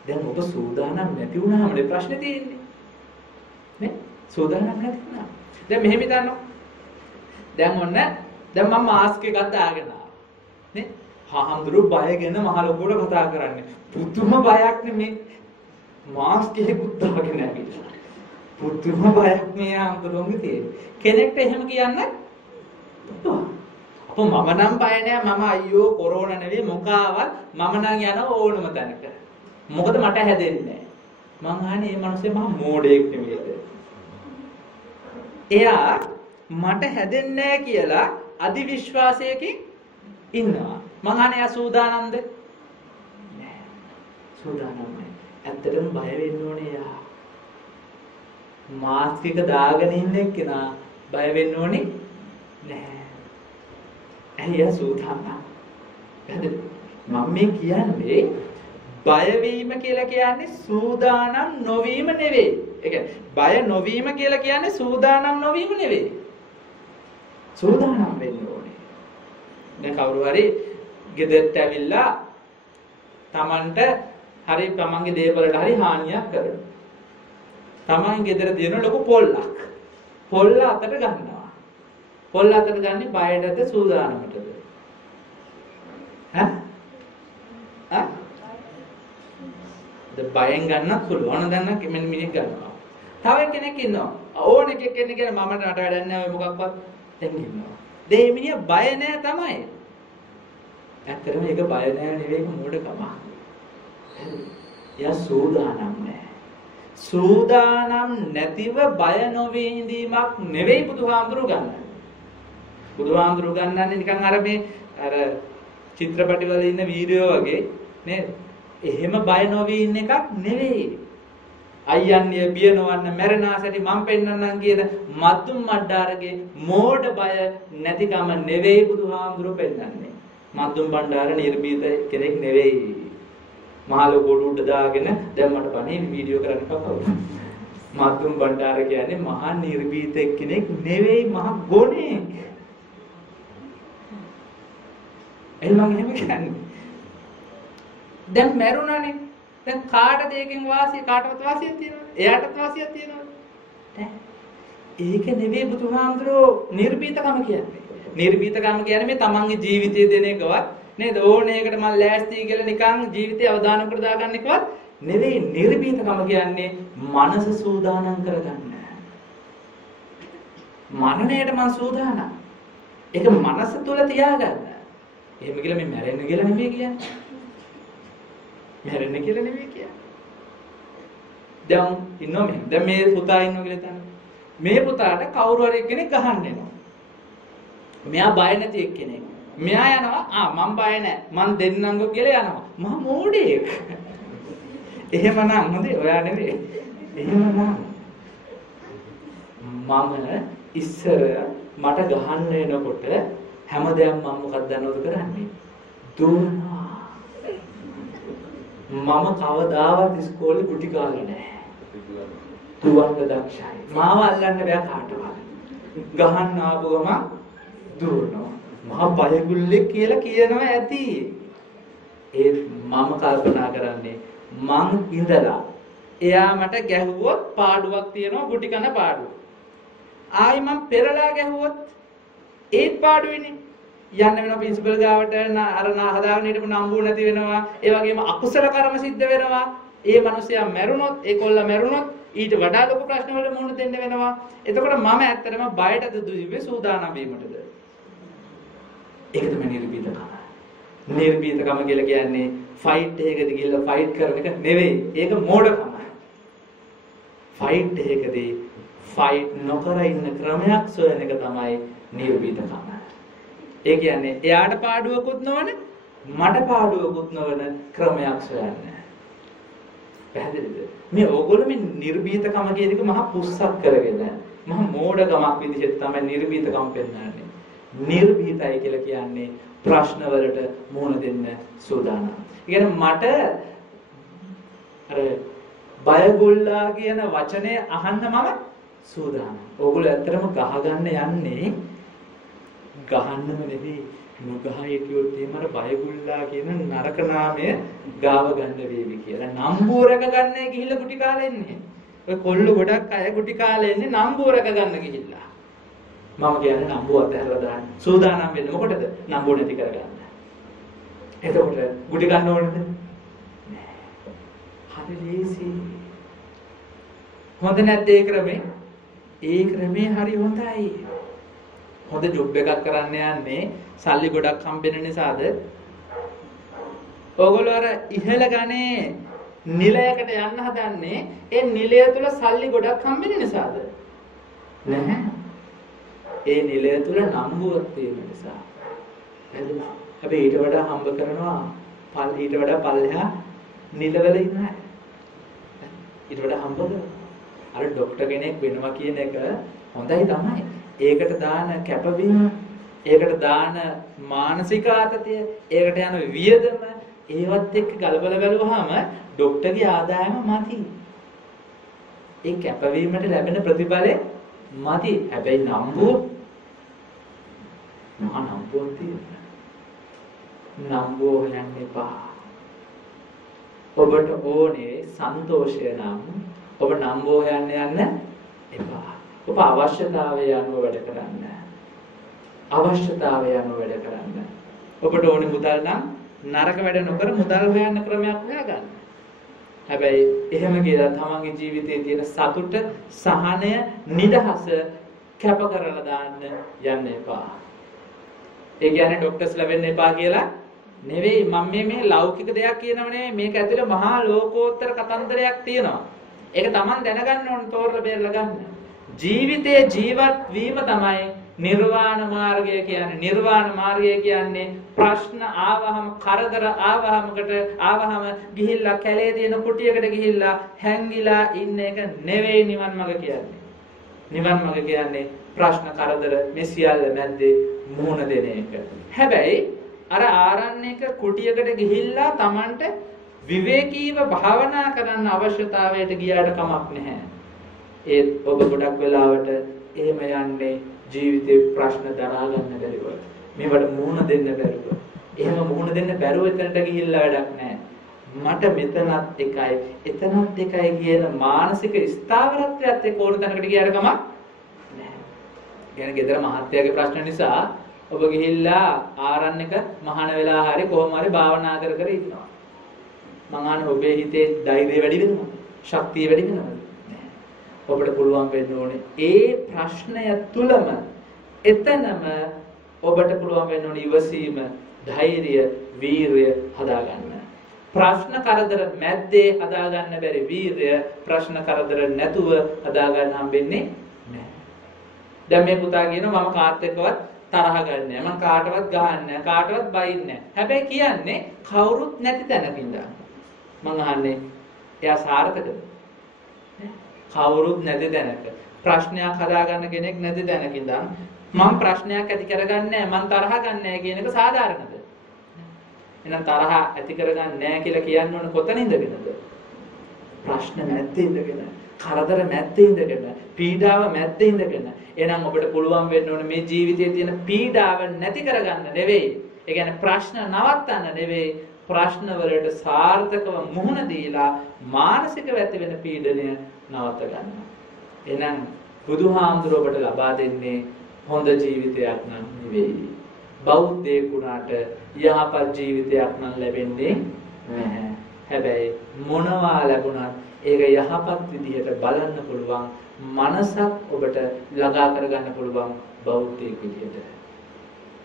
දැන් ඔබ සූදානම් නැති වුණාමනේ ප්‍රශ්නේ තියෙන්නේ. නේ? සූදානම් නැති වුණා. දැන් මෙහෙම හිතන්නකො. දැන් ඔන්න දැන් මම මාස්ක් එකක් දාගෙන ආවා. නේ? හාමුදුරු බයගෙන මහ ලොකුවට කතා කරන්නේ. පුදුම බයක් නෙමේ. මාස්ක් එකකුත් දාගෙන ඇවිල්ලා. පුදුම බයක් මේ හාමුදුරුවන්ගේ තියෙන්නේ. කෙනෙක්ට එහෙම කියන්න අපෝ මම නම් බය නෑ මම අයියෝ කොරෝනා නෙවෙයි මොකාවත් මම නම් යන ඕනම තැනක. මොකද මට හැදෙන්නේ නෑ. මං අහන්නේ මේ මිනිස්සේ මහා මෝඩයෙක් නෙමෙයිද? එයා මට හැදෙන්නේ නෑ කියලා අදි විශ්වාසයකින් ඉන්නවා. මං අහන්නේ එයා සූදානම්ද? නෑ. සූදානම් නෑ. ඇත්තටම බය වෙන්න ඕනේ එයා. මාස්ක් එක දාගෙන ඉන්න එක්කෙනා බය වෙන්න ඕනේ නෑ. ඇයි එයා සූදානම්? මම මේ කියන්නේ බය වීම කියලා කියන්නේ සූදානම් නොවීම නෙවෙයි. ඒ කියන්නේ බය නොවීම කියලා කියන්නේ සූදානම් නොවීම නෙවෙයි. සූදානම් වෙන්න ඕනේ. දැන් කවුරු හරි ගෙදරට ඇවිල්ලා Tamanට හරි තමන්ගේ දේවල්වලට හරි හානියක් කරනවා. තමන් ගෙදර තියෙන ලොකු පොල්ලක්. පොල්ල අතට ගන්නවා. පොල්ල අතට ගන්නේ බයටද සූදානමටද? ඈ? ඈ? බයෙන් ගන්නත් පුළුවන්. දැන් මෙන්න මිනිහ ගන්නවා. තව කෙනෙක් ඉන්නවා. ඕන එකෙක් කෙනෙක් කියන මමට රට වැඩක් නැහැ ඔය මොකක්වත් දැන් ඉන්නවා. දෙහි මිනිහ බය නැහැ තමයි. ඇත්තටම ඒක බය නැහැ නෙවෙයි මොඩකම. එයා සූදානම් නැහැ. සූදානම් නැතිව බය නොවී ඉඳීමක් නෙවෙයි බුදුහාමුදුරු ගන්නන්නේ. බුදුහාමුදුරු ගන්නන්නේ නිකන් අර මේ අර චිත්‍රපටි වල ඉන්න වීඩියෝ වගේ නේද? එහෙම බය නොවී ඉන්න එකක් නෙවෙයි. අයියන්නේ බිය නොවන්න මැරෙනාසටි මම පෙන්නන්නම් කියන මද්දුම් මඩ්ඩාරගේ මෝඩ බය නැතිකම නෙවෙයි බුදුහාමුදුරු පෙන්නන්නේ. මද්දුම් බණ්ඩාර නිර්භීත කෙනෙක් නෙවෙයි. මහලු ගොඩ උඩ දාගෙන දැන් මට පණේ වීඩියෝ කරන්න කවුද? මද්දුම් බණ්ඩාර කියන්නේ මහා නිර්භීත කෙනෙක් නෙවෙයි මහා ගොණෙක්. එහෙනම් එහෙම කියන්නේ. දැන් මැරුණානේ. දැන් කාටද ඒකෙන් වාසිය කාටවත් වාසියක් තියෙනවද? එයාටත් වාසියක් තියෙනවද? ඒක නෙවෙයි බුදුහාමුදුරෝ නිර්භීතකම කියන්නේ. නිර්භීතකම කියන්නේ මේ තමන්ගේ ජීවිතය දෙන එකවත් නේද? ඕනේකට මම ලෑස්ති කියලා නිකන් ජීවිතය අවදානම් කර දාගන්න එකවත් නෙවෙයි. නිර්භීතකම කියන්නේ මනස සූදානම් කරගන්න. මරණයට මම සූදානම්. ඒක මනස තුල තියාගන්න. එහෙම කියලා මේ මැරෙන්න කියලා නෙවෙයි කියන්නේ. මැරෙන්න කියලා නෙවෙයි කියන්නේ. දැන් ඉන්නවා මෙහෙම. දැන් මේ පුතා ඉන්නවා කියලා හිතන්න. මේ පුතාට කවුරු හරි කෙනෙක් ගහන්න එනවා. මෙයා බය නැති එක්කෙනෙක්. මෙයා යනවා මම බය නැහැ. මං දෙන්නම්කෝ කියලා යනවා. මම මෝඩයෙක්. එහෙමනම් හොඳේ ඔයා නෙවෙයි. එහෙමනම් මම ඉස්සර මට ගහන්න එනකොට හැමදේම මම මොකක්ද දන්නවද කරන්නේ? දුවනවා. මම කවදාවත් ඉස්කෝලේ කුටි කාලේ නැහැ. දුවන්න දක්ෂයි. මාව අල්ලන්න බෑ කාටවත්. ගහන්න ආපු ගමන් දුවනවා. මහා බයගුල්ලෙක් කියලා කියනවා ඇති. ඒත් මම කල්පනා කරන්නේ මං ඉඳලා එයා මට ගැහුවොත් පාඩුවක් තියෙනවා කුටි කන පාඩුව. ආයි මං පෙරලා ගැහුවොත් ඒත් පාඩුවේනේ. යන්න වෙනවා ප්‍රින්සිපල් ගාවට අර හදාගෙන හිටපු නම්බු නැති වෙනවා. ඒ වගේම අකුසල කර්ම සිද්ධ වෙනවා. ඒ මිනිසයා මැරුණොත් ඒ කොල්ල මැරුණොත් ඊට වඩා ලොකු ප්‍රශ්න වලට මුහුණ දෙන්න වෙනවා. එතකොට මම ඇත්තටම බයටද දුවේ සූදානම් වීමටද? ඒක තමයි නිර්භීතකම. නිර්භීතකම කියලා කියන්නේ ෆයිට් එකකදී ගිහලා ෆයිට් කරන එක නෙවෙයි. ඒක මෝඩකම. ෆයිට් එකකදී ෆයිට් නොකර ඉන්න ක්‍රමයක් සොයන එක තමයි නිර්භීතකම. ඒ කියන්නේ එයාට පාඩුවකුත් නොවන මට පාඩුවකුත් නොවන ක්‍රමයක් සොයන්න. පැහැදිලිද? මේ ඕගොල්ලෝ මේ නිර්භීතකම කියන එක මහා පුස්සක් කරගෙන මහා මෝඩකමක් විදිහට තමයි නිර්භීතකම පෙන්නන්නේ. නිර්භීතයි කියලා කියන්නේ ප්‍රශ්න වලට මුහුණ දෙන්න සූදානම්. ඒ කියන්නේ මට අර බයගොල්ලා කියන වචනේ අහන්න මම සූදානම්. ඕගොල්ලෝ ඇත්තටම ගහගන්න යන්නේ ගහන්නම නෙවෙයි. නොගහ හිටියොත් එහෙම අර බයගොල්ලා කියන නරක නාමය ගාව ගන්න වේවි කියලා. නම්බුරක ගන්නයි ගිහිල්ලා කුටි කාලේ එන්නේ. ඔය කොල්ල ගොඩක් අය කුටි කාලේ එන්නේ නම්බුරක ගන්න ගිහිල්ලා. මම කියන්නේ නම්බුව අතහැරලා දාන්න. සූදානම් වෙන්න මොකටද? නම්බුව නැති කරගන්න. එතකොට කුටි ගන්න ඕනද? නෑ. හරි ලේසි. හොඳ නැද්ද ඒ ක්‍රමේ? ඒ ක්‍රමේ හරි හොඳයි. හොඳ ජොබ් එකක් කරන්න යන්නේ සල්ලි ගොඩක් හම්බෙන නිසාද? ඕගොල්ලෝ අර ඉහළ ගනේ නිලයකට යන්න හදන්නේ ඒ නිලය තුල සල්ලි ගොඩක් හම්බෙන නිසාද? නැහැ. ඒ නිලය තුල නම්බුවක් තියෙන නිසා. හැබැයි ඊට වඩා හම්බ කරනවා ඊට වඩා පල්ලෙහා නිලවල ඉන්න අය. ඊට වඩා හම්බ කරනවා. අර ડોක්ටර් කෙනෙක් වෙනවා කියන එක හොඳයි තමයි. ඒකට දාන කැපවීම, ඒකට දාන මානසික ආතතිය, ඒකට යන වියදම, ඒවත් එක්ක ගලපලා බැලුවාම ડોක්ටර්ගේ ආදායම මදි. ඒ කැපවීමට ලැබෙන ප්‍රතිඵලය මදි. හැබැයි නම්බුව නම්බුව තියෙනවා. නම්බුව හොයන්න එපා. ඔබට ඕනේ සන්තෝෂය නම් ඔබ නම්බුව හොයන්න යන්න එපා. ඔබ අවශ්‍යතාවය අනුව වැඩ කරන්න. අවශ්‍යතාවය අනුව වැඩ කරන්න. ඔබට ඕනේ මුදල් නම් නරක වැඩ නොකර මුදල් හොයන්න ක්‍රමයක් හොයාගන්න. හැබැයි එහෙම කියලා තමන්ගේ ජීවිතයේ තියෙන සතුට, සහනය, නිදහස කැප කරලා දාන්න යන්න එපා. ඒ කියන්නේ ડોක්ටර්ස් ලැබෙන්න එපා කියලා නෙවෙයි. මම මේ ලෞකික දෙයක් කියනව නෙවෙයි. මේක ඇතුලේ මහා ලෝකෝත්තර කතන්දරයක් තියෙනවා. ඒක තමන් දැනගන්න ඕන, තෝරලා බේරලා ගන්න. ජීවිතයේ ජීවත් වීම තමයි නිර්වාණ මාර්ගය කියන්නේ. නිර්වාණ මාර්ගය කියන්නේ ප්‍රශ්න ආවහම, කරදර ආවහම ගිහිල්ලා කැලේ තියෙන කුටියකට ගිහිල්ලා හැංගිලා ඉන්න එක නෙවෙයි නිවන් මඟ කියන්නේ. නිවන් මඟ කියන්නේ ප්‍රශ්න කරදර මේ සියල්ල මැද්දේ මුහුණ දෙන එක. හැබැයි අර ආරණ්‍යක කුටියකට ගිහිල්ලා Tamanට විවේකීව භාවනා කරන්න අවශ්‍යතාවයට ගියාට කමක් නැහැ. ඒත් ඔබ ගොඩක් වෙලාවට එහෙම යන්නේ ජීවිතේ ප්‍රශ්න දරා ගන්න බැරිව. මේවට මුහුණ දෙන්න බැරිව. එහෙම මුහුණ දෙන්න බැරුව එතනට ගිහිල්ලා වැඩක් නැහැ. මට මෙතනත් එකයි එතනත් එකයි කියන මානසික ස්ථාවරත්වයත් එක්ක ඕන තැනකට ගියාට කමක් නැහැ. කියන්නේ ගෙදර මහත්තයාගේ ප්‍රශ්න නිසා ඔබ ගිහිල්ලා ආරණ්‍යක මහාන වෙලා හරි කොහොම හරි භාවනා කර කර ඉන්නවා. මං අහන්නේ ඔබේ හිතේ ධෛර්යය වැඩි වෙනවද? ශක්තිය වැඩි වෙනවද? ඔබට පුළුවන් වෙන්න ඕනේ ඒ ප්‍රශ්නය තුලම එතනම ඔබට පුළුවන් වෙන්න ඕනේ ඉවසීම, ධෛර්යය, වීරිය හදාගන්න. ප්‍රශ්න කරදර මැද්දේ හදාගන්න බැරි වීරිය ප්‍රශ්න කරදර නැතුව හදාගන්න හම්බෙන්නේ නැහැ. දැන් මේ පුතා කියනවා මම කාත් එක්කවත් තරහ ගන්නෑ, මම කාටවත් ගහන්නේ නැහැ, කාටවත් බයින්නේ නැහැ. හැබැයි කියන්නේ කවුරුත් නැති තැනක ඉඳන්. මං අහන්නේ එයා සාර්ථකද? කවුරුත් නැති තැනක, ප්‍රශ්නයක් හදාගන්න කෙනෙක් නැති තැනක ඉඳන් මම ප්‍රශ්නයක් ඇති කරගන්නේ නැහැ, මම තරහ ගන්නෑ කියන එක සාධාරණද? එහෙනම් තරහ ඇති කරගන්නේ නැහැ කියලා කියන්න ඕන කොතන ඉඳගෙනද? ප්‍රශ්න මැද්දේ ඉඳගෙන, කරදර මැද්දේ ඉඳගෙන, පීඩාව මැද්දේ ඉඳගෙන. එහෙනම් ඔබට පුළුවන් වෙන්න ඕනේ මේ ජීවිතයේ තියෙන පීඩාව නැති කරගන්න නෙවෙයි. ඒ කියන්නේ ප්‍රශ්න නවත්තන්න නෙවෙයි. ප්‍රශ්න වලට සාර්ථකව මුහුණ දීලා මානසිකව ඇති වෙන පීඩනය නවත්ත ගන්න. එහෙනම් බුදුහාමුදුරුවෝ ඔබට ලබා දෙන්නේ හොඳ ජීවිතයක් නම් නෙවෙයි. බෞද්ධයෙක් වුණාට යහපත් ජීවිතයක් නම් ලැබෙන්නේ නැහැ. හැබැයි මොනවා ලැබුණත් ඒක යහපත් විදිහට බලන්න පුළුවන් මනසක් ඔබට ළඟා කරගන්න පුළුවන් බෞද්ධයෙක් විදිහට.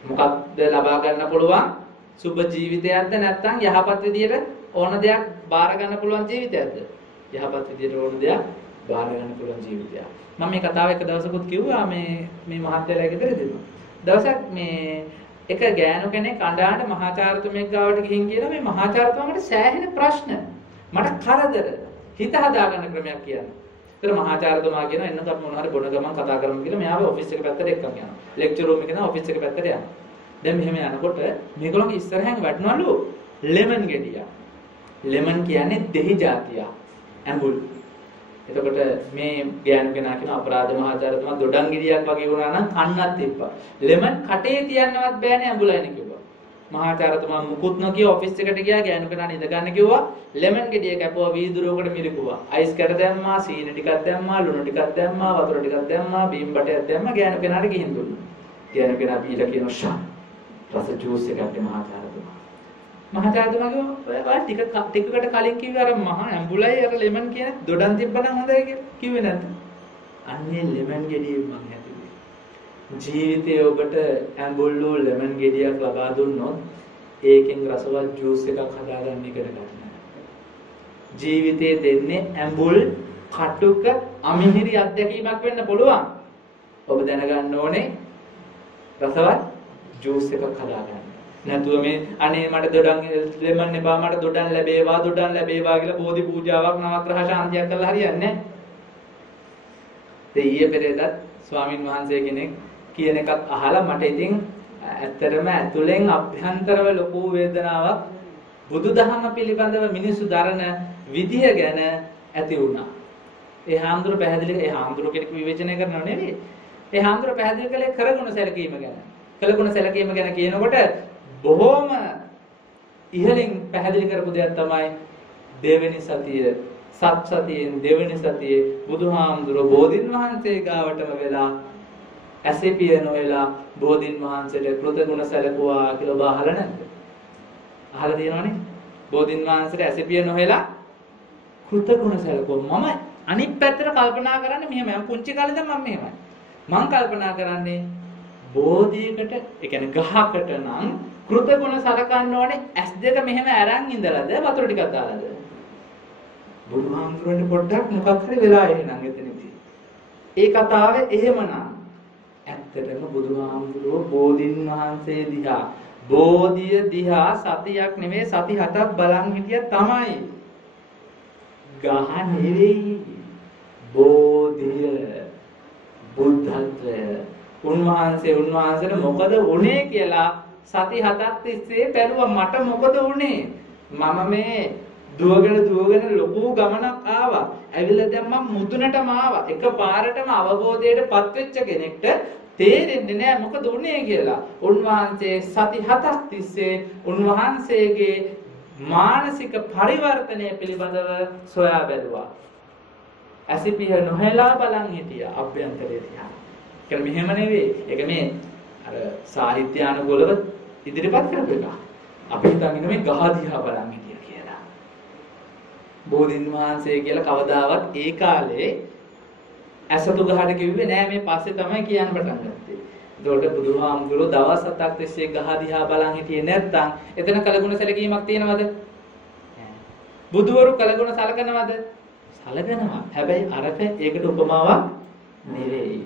මොකක්ද ලබා ගන්න පුළුවන්? සුබ ජීවිතයක්ද නැත්නම් යහපත් විදියට ඕන දෙයක් බාර ගන්න පුළුවන් ජීවිතයක්ද? යහපත් විදියට ඕන දෙයක් බාර ගන්න පුළුවන් ජීවිතයක්. මම මේ කතාව එක දවසකුත් කිව්වා මේ මහත්තයලා ගෙදරදී. දවසක් මේ එක ගෑනු කෙනෙක් අඬාඬ මහාචාර්යතුමෙක් ගාවට ගිහින් කියලා මේ මහාචාර්යතුමාට සෑහෙන ප්‍රශ්න. මට කරදර. හිත හදාගන්න ක්‍රමයක් කියන්න. ඒතර මහාචාර්යතුමා කියන එන්නකම් මොන හරි බොන ගමන් කතා කරමු කියලා මෙයාව ඔෆිස් එක පැත්තට එක්කන් යනවා. ලෙක්චර් රූම් එකේ නා ඔෆිස් එක පැත්තට යනවා. දැන් මෙහෙම යනකොට මේගොල්ලෝගේ ඉස්සරහෙන් වැටෙනවලු ලෙමන් ගෙඩිය. ලෙමන් කියන්නේ දෙහි జాතිය. ඇඹුල්. එතකොට මේ ගෑනු කෙනා කියන අපරාධ මහාචාර්යතුමා දොඩම් ගෙඩියක් වගේ වුණා නම් කන්නත් එපා. ලෙමන් කටේ තියන්නවත් බෑනේ ඇඹුලයිනේ කිව්වා. මහාචාර්යතුමා මුකුත් නොකිය ඔෆිස් එකට ගියා ගෑනු කෙනාට ඉඳ ගන්න කිව්වා. ලෙමන් ගෙඩිය කැපුවා වීදුරුවකට මිරිකුවා. අයිස් කැට දැම්මා, සීනි ටිකක් දැම්මා, ලුණු ටිකක් දැම්මා, වතුර ටිකක් දැම්මා, බීම් බටයක් දැම්මා ගෑනු කෙනාට ගිහින් දුන්නා. ගෑනු කෙනා බීලා කියන ෂා රස ජූස් එකක් මහාචාර්යතුමා. මහාචාර්යතුමාගේ ඔය ටිකකට කලින් කිව්වේ අර මහා ඇඹුලයි අර ලෙමන් කියන දොඩම් තිබ්බනම් හොඳයි කියලා කිව්වේ නැද්ද? අන්නේ ලෙමන් ගෙඩිය මං හැදුවේ. ජීවිතේ ඔබට ඇඹුල්ලෝ ලෙමන් ගෙඩියක් ලබා දුන්නොත් ඒකෙන් රසවත් ජූස් එකක් හදාගන්න ඉගෙන ගන්න. ජීවිතේ දෙන්නේ ඇඹුල් කටුක අමිහිරි අත්දැකීමක් වෙන්න පුළුවන්. ඔබ දැනගන්න ඕනේ රසවත් ජූස් එකක් හදාගන්න. නැතුව මේ අනේ මට දොඩම් ලෙමන් එපා, මට දොඩම් ලැබේවා කියලා බෝධි පූජාවක් නවග්‍රහ ශාන්තියක් කරලා හරියන්නේ නැහැ. ඊයේ පෙරේදත් ස්වාමින් වහන්සේ කෙනෙක් කියන එකක් අහලා මට ඉතින් ඇත්තටම ඇතුලෙන් අභ්‍යන්තරව ලොකු වේදනාවක් බුදුදහම පිළිබඳව මිනිස්සු දරන විදිය ගැන ඇති වුණා. ඒ හාමුදුර පැහැදිලි ඒ හාමුදුර කෙනෙක් විවේචනය කරනව නෙවෙයි. ඒ හාමුදුර පැහැදිලි කළේ කරගුණ සැලකීම ගැන. කළගුණ සැලකීම ගැන කියනකොට බොහෝම ඉහළින් පැහැදිලි කරපු දෙයක් තමයි දෙවෙනි සතිය. සත් සතියෙන් දෙවෙනි සතියේ බුදුහාමුදුර බෝධින් වහන්සේ ගාවටම වෙලා ඇසෙපිය නොවෙලා බෝධින් වහන්සේට කෘතගුණ සැලකුවා කියලා ඔබ අහලා නැද්ද? අහලා තියෙනවනේ. බෝධින් වහන්සේට ඇසෙපිය නොවෙලා කෘතගුණ සැලකුවා. මම අනිත් පැත්තට කල්පනා කරන්නේ මෙහෙමයි. මම පුංචි කාලේ ඉඳන් මම මෙහෙමයි. මම කල්පනා කරන්නේ බෝධියකට, ඒ කියන්නේ ගහකට නම් කෘතගුණ සලකන්න ඕනේ ඇස් දෙක මෙහෙම අරන් ඉඳලාද වතුර ටිකක් දාලාද? බුදුහාමුදුරන්ට පොඩ්ඩක් මොකක් හරි වෙලා එහෙනම් එතනදී. ඒ කතාවේ එහෙමනම් ඇත්තටම බුදුහාමුදුරුවෝ බෝධින් වහන්සේ දිහා බෝධිය දිහා සතියක් නෙමෙයි සති 7ක් බලන් හිටිය තමයි. ගහ නෙවෙයි. බෝධිය බුද්ධත්වය. උන්වහන්සේට මොකද වුනේ කියලා සති 7ක් තිස්සේ බැලුවා මට මොකද වුනේ? මම මේ දුවගෙන ලොකු ගමනක් ආවා. ඇවිල්ලා දැන් මම මුදුනටම ආවා. එකපාරටම අවබෝධයටපත් වෙච්ච කෙනෙක්ට තේරෙන්නේ නැහැ මොකද උනේ කියලා. උන්වහන්සේ සති 7ක් තිස්සේ උන්වහන්සේගේ මානසික පරිවර්තනය පිළිබඳව සොයා බැලුවා. ඇසිපිය නොහෙලා බලන් හිටියා අභ්‍යන්තරේ දිහා. ඒක මෙහෙම නෙවෙයි. ඒක මේ අර සාහිත්‍යානුකූලව ඉදිරිපත් කරපු එක. අපි හිතන් ඉන්නේ මේ ගහ දිහා බලන් හිටියා කියලා. බෝධින් වහන්සේ කියලා කවදාවත් ඒ කාලේ ඇසතු ගහට කිව්වේ නෑ මේ පස්සේ තමයි කියන්න පටන් ගත්තේ. ඒකට බුදුහාමුදුරුවෝ දවස් 7ක් තිස්සේ ගහ දිහා බලන් හිටියේ නැත්තම් එතන කලගුණ සැලකීමක් තියෙනවද? බුදුවරු කලගුණ සලකනවද? සලකනවා. හැබැයි අරක ඒකට උපමාවක් නෙවෙයි.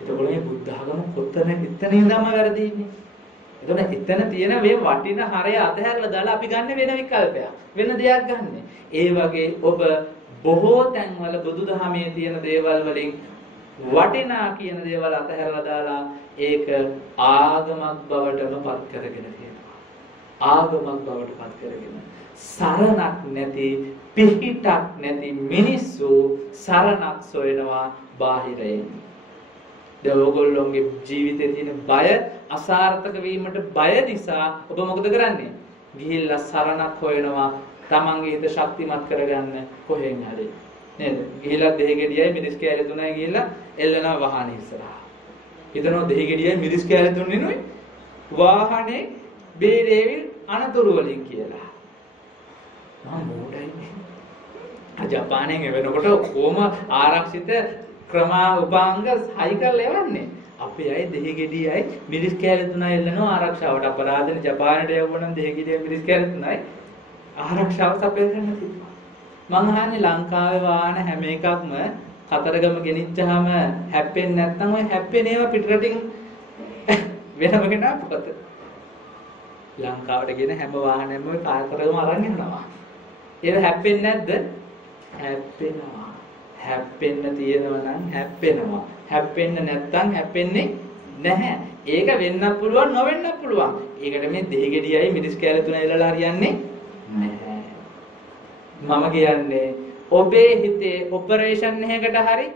එතකොට මේ බුද්ධ ආගම කොතන එතන ඉඳන්ම වැරදින්නේ. එතකොට එතන තියෙන මේ වටින හරය අතහැරලා දාලා අපි ගන්න වෙන විකල්පයක්. වෙන දෙයක් ගන්න. ඒ වගේ ඔබ බොහෝ තැන්වල බුදුදහමේ තියෙන දේවල් වලින් වටිනා කියන දේවල් අතහැරලා දාලා ඒක ආගමක් බවටම පත් කරගෙන තියෙනවා. ආගමක් බවට පත් කරගෙන සරණක් නැති පිහිටක් නැති මිනිස්සු සරණක් සොයනවා බාහිරයෙන්. ඔයගොල්ලෝගේ ජීවිතේ තියෙන බය අසාර්ථක වීමට බය නිසා ඔබ මොකද කරන්නේ? ගිහිල්ලා සරණක් හොයනවා. තමන්ගේ හිත ශක්තිමත් කරගන්න කොහෙන් හරි නේද? ගිහිල්ලා දෙහිගෙඩියයි මිරිස් කෑලි තුනයි ගිහිල්ලා එල්ලනවා වාහනේ ඉස්සරහා. හිතනවා දෙහිගෙඩියයි මිරිස් කෑලි තුනේ නෙවෙයි වාහනේ බේරේවි අනතුරු වලින් කියලා. මම මොඩයි. ජපානයෙන් එවෙනකොට කොහොම ආරක්ෂිත ක්‍රමා උපාංග හයි කරලා එවන්නේ. අපේ අය දෙහිගෙඩියයි මිරිස් කෑලි තුනයි එල්ලනවා ආරක්ෂාවට. අපරාධනේ ජපානයට යවුවනම් දෙහිගෙඩියයි මිරිස් කෑලි තුනයි ආරක්ෂාව සපයන්න තිබ්බා. මං අහන්නේ ලංකාවේ වාහන හැම එකක්ම කතරගම ගෙනිච්චාම හැප්පෙන්නේ නැත්නම් ඔය හැප්පෙන ඒවා පිටරටින් වෙනම කෙනා පොත. ලංකාවට ගෙන හැම වාහනයක්ම ඔය කතරගම අරන් යනවා. ඒක හැප්පෙන්නේ නැද්ද? හැප්පෙනවා. හැප්පෙන්න තියෙනවා නම් හැප්පෙනවා. හැප්පෙන්න නැත්නම් හැප්පෙන්නේ නැහැ. ඒක වෙන්නත් පුළුවන් නොවෙන්නත් පුළුවන්. ඒකට මේ දෙහිගෙඩියයි මිරිස් කෑලි තුන එල්ලලා හරියන්නේ නැහැ. මම කියන්නේ ඔබේ හිතේ ඔපරේෂන් එකකට හරි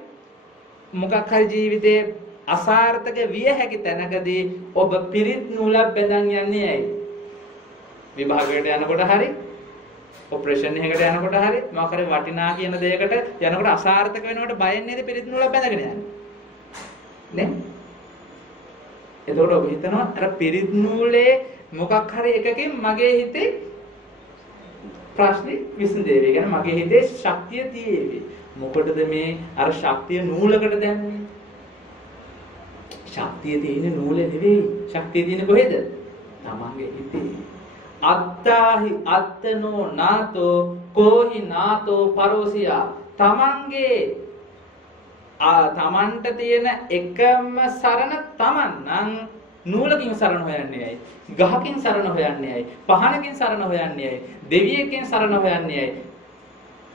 මොකක් හරි ජීවිතේ අසාර්ථක විය හැකි තැනකදී ඔබ පිරිත් නූලක් බැඳන් යන්නේ ඇයි? විභාගයට යනකොට හරි ඔපරේෂන් එකකට යනකොට හරි මොකක් හරි වටිනා කියන දෙයකට යනකොට අසාර්ථක වෙනකොට බයෙන් නේද පිරිත් නූලක් බැඳගෙන යන්නේ? නේ? එතකොට ඔබ හිතනවා අර පිරිත් නූලේ මොකක් හරි එකකින් මගේ හිතේ ප්‍රශ්නේ විසඳේවි. يعني මගේ හිතේ ශක්තිය තියෙවි. මොකටද මේ අර ශක්තිය නූලකට දැම්මේ? ශක්තිය තියෙන්නේ නූලේ නෙවෙයි. ශක්තිය තියෙන්නේ කොහෙද? තමන්ගේ හිතේ. අත්තාහි අත්තනෝ නාතෝ කෝහි නාතෝ පරෝසියා. තමන්ට තියෙන එකම සරණ තමන් නම් නූලකින් සරණ හොයන්නේ ඇයි? ගහකින් සරණ හොයන්නේ ඇයි? පහනකින් සරණ හොයන්නේ ඇයි? දෙවියෙක්ගෙන් සරණ හොයන්නේ ඇයි?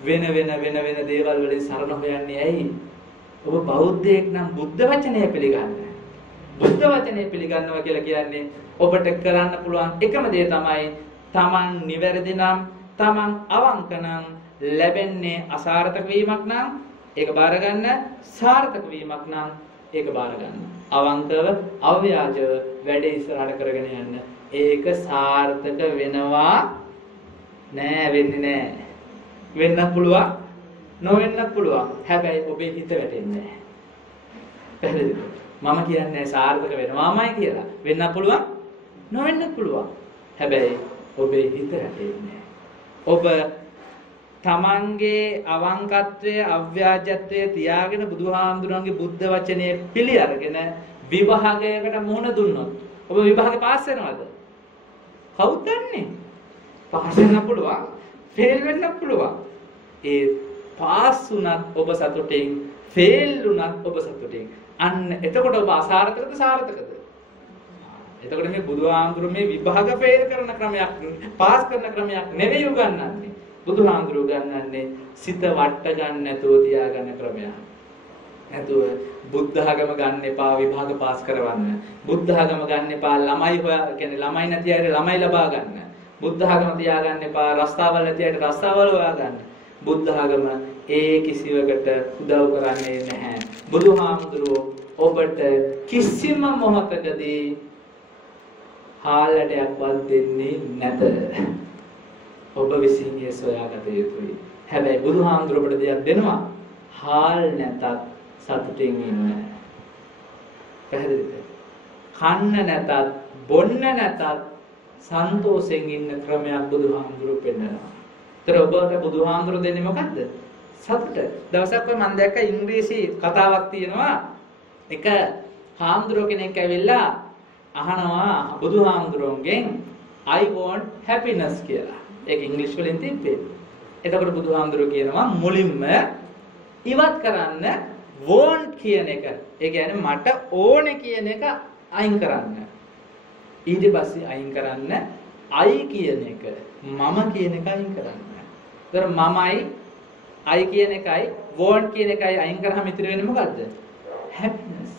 වෙන දේවල් වලින් සරණ හොයන්නේ ඇයි? ඔබ බෞද්ධයෙක් නම් බුද්ධ වචනය පිළිගන්න. බුද්ධ වචනය පිළිගන්නවා කියලා කියන්නේ ඔබට කරන්න පුළුවන් එකම දේ තමයි තමන් නිවැරදි නම් තමන් අවංක නම් ලැබෙන්නේ අසාර්ථක වීමක් නම් ඒක බාර ගන්න, සාර්ථක වීමක් නම් ඒක බාර ගන්න. අවංකව අව්‍යාජව වැඩේ ඉස්සරහට කරගෙන යන්න. ඒක සාර්ථක වෙනවා නෑ, වෙන්නේ නෑ. වෙන්නත් පුළුවන්, නොවෙන්නත් පුළුවන්. හැබැයි ඔබේ හිත වැටෙන්නේ නෑ. පැහැදිලිද? මම කියන්නේ සාර්ථක වෙනවාමයි කියලා. වෙන්නත් පුළුවන්, නොවෙන්නත් පුළුවන්. හැබැයි ඔබේ හිත වැටෙන්නේ නෑ. ඔබ තමන්ගේ අවංකත්වයේ අව්‍යාජත්වයේ තියාගෙන බුදුහාමුදුරන්ගේ බුද්ධ වචනේ පිළි අරගෙන විභාගයකට මුහුණ දුන්නොත් ඔබ විභාගේ පාස් වෙනවද? කවුද දන්නේ? පාස් වෙන්න පුළුවන්, ෆේල් වෙන්න පුළුවන්. ඒ පාස් වුණත් ඔබ සතුටින්, ෆේල් වුණත් ඔබ සතුටින්. අන්න එතකොට ඔබ අසාර්ථකද සාර්ථකද? එතකොට මේ බුදුහාමුදුරුවෝ මේ විභාග ෆේල් කරන ක්‍රමයක්, පාස් කරන ක්‍රමයක් නෙවෙයි උගන්වන්නේ. බුදුහාමුදුරුවෝ ගන්නන්නේ සිත වට ගන්න නැතුව තියාගන්න ක්‍රමයක්. නැතුව බුද්ධ ධර්ම ගන්න එපා විභාග පාස් කරවන්න. බුද්ධ ධර්ම ගන්න එපා ළමයි හොයා, කියන්නේ ළමයි නැති අයට ළමයි ලබා ගන්න. බුද්ධ ධර්ම තියාගන්න එපා රස්තාවල් නැති අයට රස්තාවල් හොයා ගන්න. බුද්ධ ධර්ම ඒ කිසිවකට උදව් කරන්නේ නැහැ. බුදුහාමුදුරුවෝ ඔබට කිසිම මොහොතකදී හාල්ලටයක්වත් දෙන්නේ නැත. ඔබ විසින් ඒ සොයාගත යුතුයි. හැබැයි බුදුහාමුදුරුවෝ ඔබට දෙයක් දෙනවා. හාල් නැතත් සතුටින් ඉන්න. පැහැදිලිද? කන්න නැතත්, බොන්න නැතත් සන්තෝෂෙන් ඉන්න ක්‍රමයක් බුදුහාමුදුරුවෝ පෙන්නනවා. ඒතර ඔබට බුදුහාමුදුරුවෝ දෙන්නේ මොකද්ද? සතුට. දවසක් මම දැක්ක ඉංග්‍රීසි කතාවක් තියෙනවා. එක හාමුදුරුවෝ කෙනෙක් ඇවිල්ලා අහනවා බුදුහාමුදුරුවන්ගෙන් I want happiness කියලා. ඒක ඉංග්‍රීසි වලින් තිබ්බේ. එතකොට බුදුහාමුදුරුවෝ කියනවා මුලින්ම ඉවත් කරන්න want කියන එක. ඒ කියන්නේ මට ඕනේ කියන එක අයින් කරන්න. ඊට පස්සේ අයින් කරන්න I කියන එක, මම කියන එක අයින් කරන්න. ඒතර මමයි I කියන එකයි want කියන එකයි අයින් කරාම ඉතිරි වෙන්නේ මොකද්ද? happiness.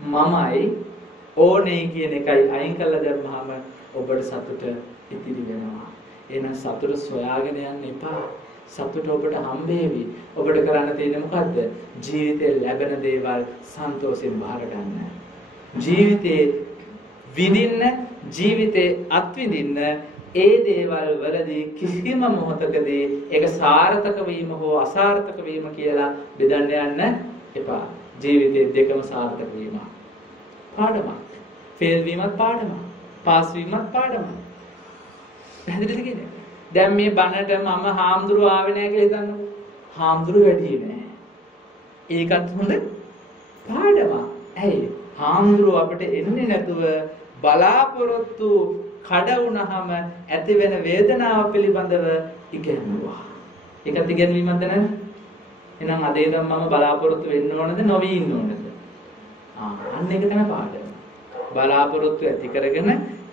මමයි ඕනේ කියන එකයි අයින් කළා දැම්මම ඔබට සතුට ඉතිරි වෙනවා. එහෙනම් සතුට සොයාගෙන යන්න එපා. සතුට ඔබට හම්බෙවි. ඔබට කරන්න තියෙන්නේ මොකද්ද? ජීවිතේ ලැබෙන දේවල් සන්තෝෂයෙන් බාර ගන්න. ජීවිතේ විඳින්න, ජීවිතේ අත්විඳින්න ඒ දේවල් වලදී කිසිම මොහොතකදී ඒක සාර්ථක වීම හෝ අසාර්ථක වීම කියලා බෙදන්න යන්න එපා. ජීවිතේ දෙකම සාර්ථක වීම. පාඩමක්. ෆේල් වීමත් පාඩමක්. පාස් වීමත් පාඩමක්. පැහැදිලිද කියන්නේ? දැන් මේ බණට මම හාමුදුරුවෝ ආවේ නැහැ කියලා හිතන්නකො. හාමුදුරුවෝ වැඩි නෑ. ඒකත් හොඳ පාඩමක්. ඇයි? හාමුදුරුවෝ අපිට එන්නේ නැතුව බලාපොරොත්තු කඩ වුණාම ඇති වෙන වේදනාව පිළිබඳව ඉගෙනුවා. ඒකත් ඉගෙනීමක්ද නැද්ද? එහෙනම් අද ඉඳන් මම බලාපොරොත්තු වෙන්න ඕනද නොවී ඉන්න ඕනද? අන්න ඒක තමයි පාඩම. බලාපොරොත්තු ඇති කරගෙන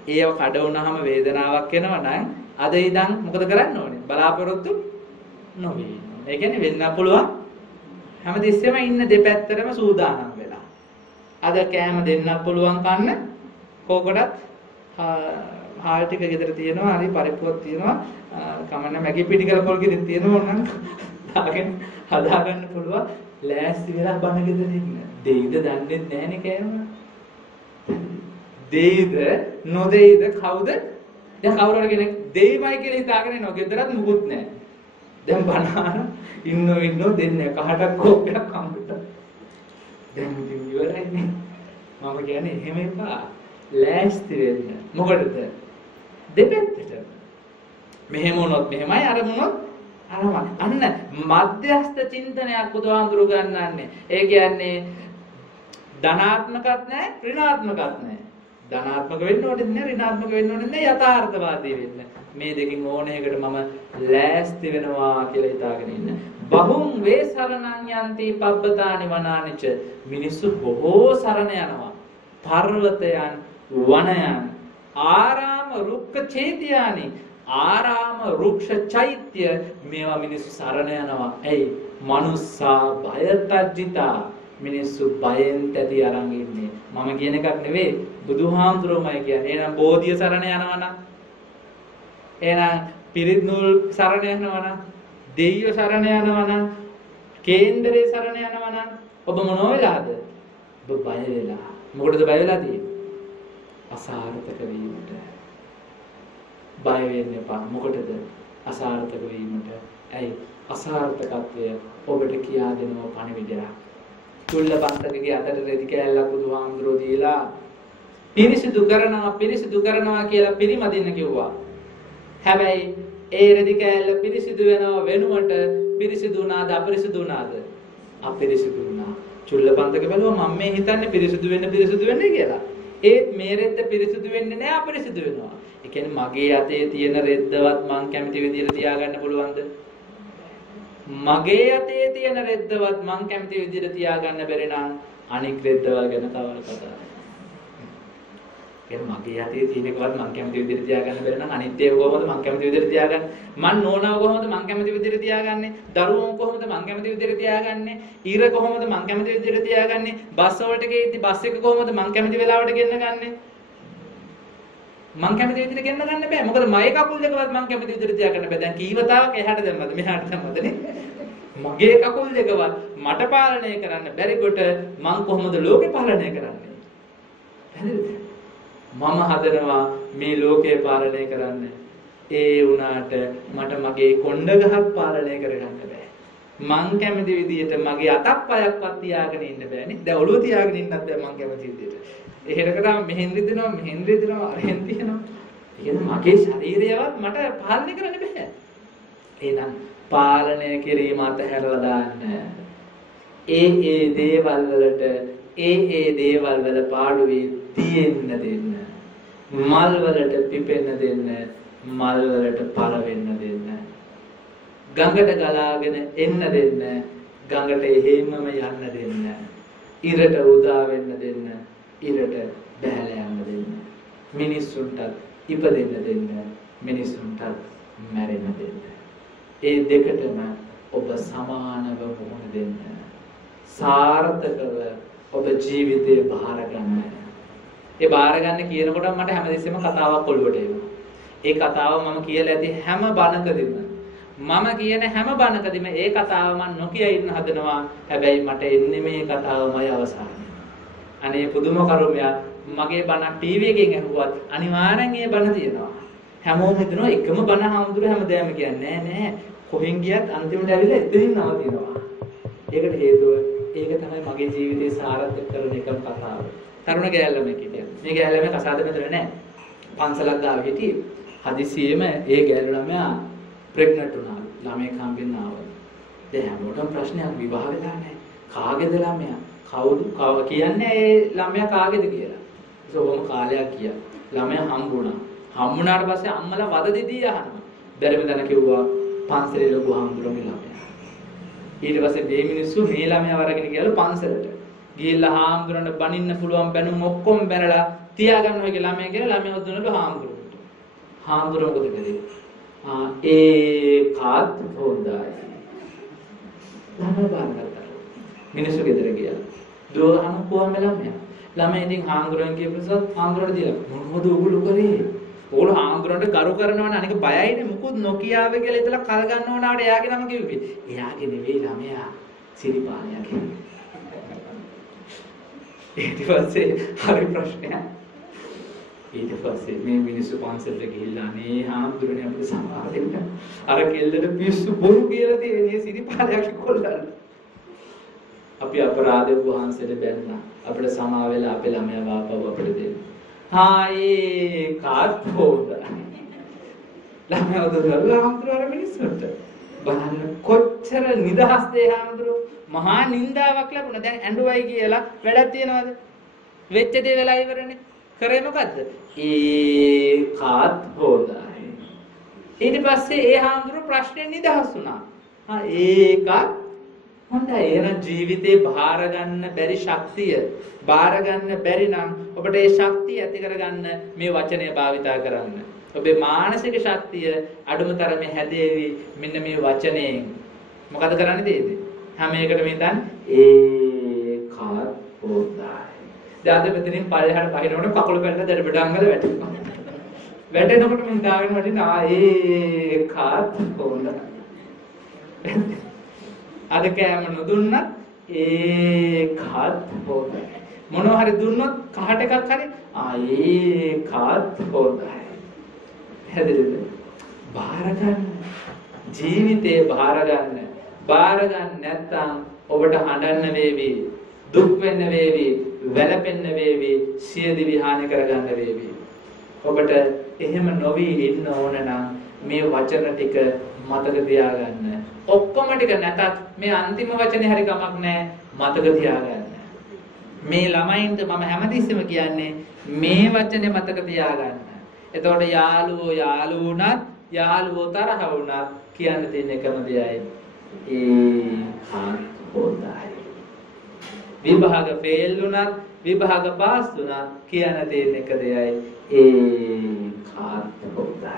ඒව කඩ වුණාම වේදනාවක් එනවා නම් අද ඉඳන් මොකද කරන්න ඕනේ? බලාපොරොත්තු නොවී ඉන්න ඕනේ. ඒ කියන්නේ වෙන්න පුළුවන් හැමතිස්සෙම ඉන්න දෙපැත්තටම සූදානම් වෙලා. අද කෑම දෙන්නත් පුළුවන් කන්න. කෝකටත් හාල් ටික ගෙදර තියෙනවා, හරි පරිප්පුවක් තියෙනවා, කමන්න මැගි පිටි කරලා පොල් ගෙදර තියෙනවා නම් දාගෙන හදාගන්න පුළුවන්. ලෑස්ති වෙලා බණ ගෙදර ඉන්න. දෙයිද දන්නේ නැහනේ කෑම. දෙයිද නොදෙයිද කවුද? දැන් කවුරු හරි කෙනෙක් දෙයිමයි කියලා හිතාගෙන ඉනවා. ගෙදරත් මුකුත් නැහැ. දැන් බණාන ඉන්නෝ දෙන්නේ කහටක් කෝපයක් කම්පිට. දැන් ඉතින් ඉවරයිනේ. මම කියන්නේ එහෙම එපා. ලෑස්ති වෙන්න. මොකටද? දෙපැත්තට. මෙහෙම වුණොත් මෙහෙමයි, අර වුණොත් අරමයි. අන්න මධ්‍යස්ථ චින්තනයක් බුදුහාමුදුරු ගන්නන්නේ. ඒ කියන්නේ ධනාත්මකත් නැහැ, ඍණාත්මකත් නැහැ. ධනාත්මක වෙන්න ඕනේ නැහැ, ඍණාත්මක වෙන්න ඕනේ නැහැ, යථාර්ථවාදී වෙන්න. මේ දෙකෙන් ඕනෙකට මම ලෑස්ති වෙනවා කියලා හිතාගෙන ඉන්න. බහුම් වේ සරණං යන්ති පබ්බතානි වනානිච. මිනිස්සු බොහෝ සරණ යනවා. පර්වතයන්, වනයන්, ආරාම රුක්ක ඡේදයානි, ආරාම රුක්ෂ චෛත්‍ය මේවා මිනිස්සු සරණ යනවා. ඇයි? මනුස්සා බයතජ්ජිතා. මිනිස්සු බයෙන් තැති අරන් ඉන්නේ. මම කියන එකක් නෙවෙයි, බුදුහාමුදුරුවෝමයි කියන්නේ. එහෙනම් බෝධිය සරණ යනවා නම් එහෙනම් පිරිත් නූල් සරණ යනවා නම්, දෙයියෝ සරණ යනවා නම්, කේන්දරේ සරණ යනවා නම් ඔබ මොනව වෙලාද? ඔබ බය වෙලා. මොකටද බය වෙලා තියෙන්නේ? අසාර්ථක වීමට. බය වෙන්න එපා. මොකටද? අසාර්ථක වීමට. ඇයි? අසාර්ථකත්වය ඔබට කියා දෙනවා පණිවිඩයක්. චුල්ලපන්තකගේ අතට රෙදි කෑල්ලක් බුදුහාමුදුරෝ දීලා පිරිසිදු කරනවා කියලා පිරිමදින්න කිව්වා. හැබැයි ඒ රෙදි කෑල්ල පිරිසිදු වෙනව වෙනුවට පිරිසිදු වුණාද අපිරිසිදු වුණාද? අපිරිසිදු වුණා. චුල්ලපන්තක බැලුවා මම මේ හිතන්නේ පිරිසිදු වෙන්න කියලා. ඒත් මේ රෙද්ද පිරිසිදු වෙන්නේ නැහැ අපිරිසිදු වෙනවා. ඒ කියන්නේ මගේ අතේ තියෙන රෙද්දවත් මං කැමති විදිහට තියාගන්න පුළුවන්ද? මගේ අතේ තියෙන රෙද්දවත් මං කැමති විදිහට තියාගන්න බැරි නම් අනික් රෙද්දවල් ගැන තවල් කතා. ඒ මගේ අතේ තියෙන එකවත් මං කැමති විදිහට තියාගන්න බැරි නම් අනිත් ඒවා කොහොමද මං කැමති විදිහට තියාගන්නේ? මං නෝනාව කොහොමද මං කැමති විදිහට තියාගන්නේ? දරුවෝ කොහොමද මං කැමති විදිහට තියාගන්නේ? ඊර කොහොමද මං කැමති විදිහට තියාගන්නේ? බස් වලට ගිහින් බස් එක කොහොමද මං කැමති වෙලාවට ගෙන්න ගන්නේ? මං කැමති විදිහට ගෙන්න ගන්න බෑ. මොකද මගේ කකුල් දෙකවත් මං කැමති විදිහට තියාගන්න බෑ. දැන් කීවතාවක් එහාට දැම්මද මෙහාට දැම්මදනේ? මගේ කකුල් දෙකවත් මට පාලනය කරන්න බැරි කොට මං කොහොමද ලෝකේ පාලනය කරන්නේ? හරිද? මම හදනවා මේ ලෝකය පාලනය කරන්න. ඒ වුණාට මට මගේ කොණ්ඩ ගහක් පාලනය කරගන්න බෑ. මං කැමති විදිහට මගේ අතක් පයක්වත් තියාගෙන ඉන්න බෑනේ. දැන් ඔළුව තියාගෙන ඉන්නත් බෑ මං කැමති විදිහට. එහෙට කරාම මෙහෙන් රිදෙනවා අරහෙන් තියනවා. එහෙනම් මගේ ශරීරයවත් මට පාලනය කරන්න බෑ. එහෙනම් පාලනය කිරීම අතහැරලා දාන්න. ඒ දේවල් වලට ඒ දේවල් වල පාඩුවේ තියෙන්න දෙන්න. මල් වලට පිපෙන්න දෙන්න. මල් වලට පළ වෙන්න දෙන්න. ගඟට ගලාගෙන එන්න දෙන්න. ගඟට එහෙමම යන්න දෙන්න. ඉරට උදා වෙන්න දෙන්න. ඉරට බැහැලා යන්න දෙන්න. මිනිස්සුන්ට ඉපදෙන්න දෙන්න. මිනිස්සුන්ට මැරෙන්න දෙන්න. ඒ දෙකටම ඔබ සමානව මුහුණ දෙන්න. සාර්ථකව ඔබ ජීවිතේ බාර ගන්න. ඒ බාර ගන්න කියනකොට මට හැමදෙස්සෙම කතාවක් ඔළුවට එනවා. ඒ කතාව මම කියලා ඇති හැම බණකදීම මම කියන හැම බණකදීම ඒ කතාව මම නොකිය ඉන්න හදනවා. හැබැයි මට එන්නේ මේ කතාවමයි අවසානය. අනේ පුදුම කරුමයක්. මගේ බණ ටීවී එකෙන් ඇහුවත් අනිවාර්යෙන් ඒ බණ තියෙනවා. හැමෝම හිතනවා එකම බණ හාමුදුර හැමදාම කියන්නේ නෑ. කොහෙන් ගියත් අන්තිමට ඇවිල්ලා එතනින් නවතිනවා. ඒකට හේතුව ඒක තමයි මගේ ජීවිතේ සාර්ථක කරන එකම කතාව. තරුණ ගෑල්ලම කිටිය. මේ ගෑල්ලම කසාද මෙතන නෑ. පන්සලක් ගාව හිටියේ. හදිසියෙම ඒ ගෑල්ල ළමයා ප්‍රෙග්නන්ට් වුණා. ළමයෙක් හම්බෙන්න ආවා. දැන් හැමෝටම ප්‍රශ්නයක් විවාහ වෙලා නෑ. කාගේද ළමයා? කවුද කියන්නේ ඒ ළමයා කාගේද කියලා. ඒක කොහොම කාලයක් ගියා. ළමයා හම්බුණා. හම්බුණාට පස්සේ අම්මලා වද දෙදී අහනවා. බැරිම දන කිව්වා පන්සලේ ලොකු හම්බුරගේ ළමයා. ඊට පස්සේ මේ මිනිස්සු මේ ළමයා වරගෙන ගියලු පන්සලට. ගිහිල්ලා හාමුදුරන්ට බනින්න පුළුවන් බැනුම් ඔක්කොම බැනලා තියාගන්න ඔයගේ ළමයා කියලා ළමයා දුන්නලු හාමුදුරුවන්ට. හාමුදුරුවෝ මොකද කළේ? ඒකත් හොඳයි. ළමයා බාරගත්තා. මිනිස්සු ගෙදර ගියා. දුව අහන කොහොම ළමයා? ළමයා ඉතින් හාමුදුරුවන් කියපුවසත් හාමුදුරුවන්ට දීලා මොනවද ඔයගොල්ලෝ කරේ? ඕගොල්ලෝ හාමුදුරන්ට කරු කරනවනේ අනික බයයිනේ මුකුත් නොකියාව කියලා ඉතලා කල් ගන්න ඕනාට එයාගේ නම කිව්වේ. එයාගේ නෙවෙයි ළමයා සිරිපාලයාගේ. ඊට පස්සේ හරි ප්‍රශ්නයක්. ඊට පස්සේ මේ මිනිස්සු පන්සලට ගිහිල්ලා අනේ හාමුදුරනේ අපිට සමාව දෙන්න. අර කෙල්ලට පිස්සු බොරු කියලා තියෙන්නේ සිරිපාලයාගේ කොල්ලන්ට. අපි අපරාධ වහන්සේට බැන්නා. අපිට සමාව වෙලා අපේ ළමයා වාපව අපිට දෙන්න. ඒකත් හොඳයි. ළමයා දුරලා හාමුදුරුවෝ මිනිස්සුන්ට බලන්න කොච්චර නිදහස්ද හාමුදුරුවෝ. මහා නින්දාවක් ලැබුණා. දැන් ඇඬුවයි කියලා වැඩක් තියනවද? වෙච්ච දේ වෙලා ඉවරනේ. කරේ මොකද්ද? ඒකත් හොඳයි. ඊට පස්සේ ඒ හාමුදුරුවෝ ප්‍රශ්නේ නිදහස් වුණා. ඒකත් හොඳයි. එහෙනම් ජීවිතේ බාර ගන්න බැරි ශක්තිය බාර ගන්න බැරි නම් ඔබට ඒ ශක්තිය ඇති කරගන්න මේ වචනය භාවිතා කරන්න. ඔබේ මානසික ශක්තිය අඩුම තරමේ හැදේවි මෙන්න මේ වචනයෙන්. මොකද කරන්නේ තේද? හැම එකටම ඉඳන් ඒකත් හොඳයි. දැන් මෙතනින් පල්ලෙහාට පහිනකොට කකුල පැනලා දැඩ බඩංගල වැටෙනවා. වැටෙනකොට මම හිතාගෙන වටින ඒකත් හොඳයි. අද කෑම නොදුන්නත් ඒකත් හොඳයි. මොනවා හරි දුන්නොත් කහට එකක් හරි ඒකත් හොඳයි. හැදෙන්නද? බාර ගන්න. ජීවිතේ බාර ගන්න. බාර ගන්න නැත්නම් ඔබට හඬන්න වේවි, දුක් වෙන්න වේවි, වැළපෙන්න වේවි, සියදි විහානි කරගන්න වේවි. ඔබට එහෙම නොවි ඉන්න ඕන නම් මේ වචන ටික මතක තියාගන්න. ඔක්කොම ටික නැතත් මේ අන්තිම වචනේ හරි කමක් නැහැ, මතක තියාගන්න. මේ ළමයින්ට මම හැමතිස්සෙම කියන්නේ මේ වචනේ මතක තියාගන්න. එතකොට යාළුවෝ තරහ වුණත් කියන්න තියෙන එකම දෙයයි හොඳයි. විභාග ෆේල් වුණත් විභාග පාස් වුණත් කියන්න තියෙන එක දෙයයි හොඳයි.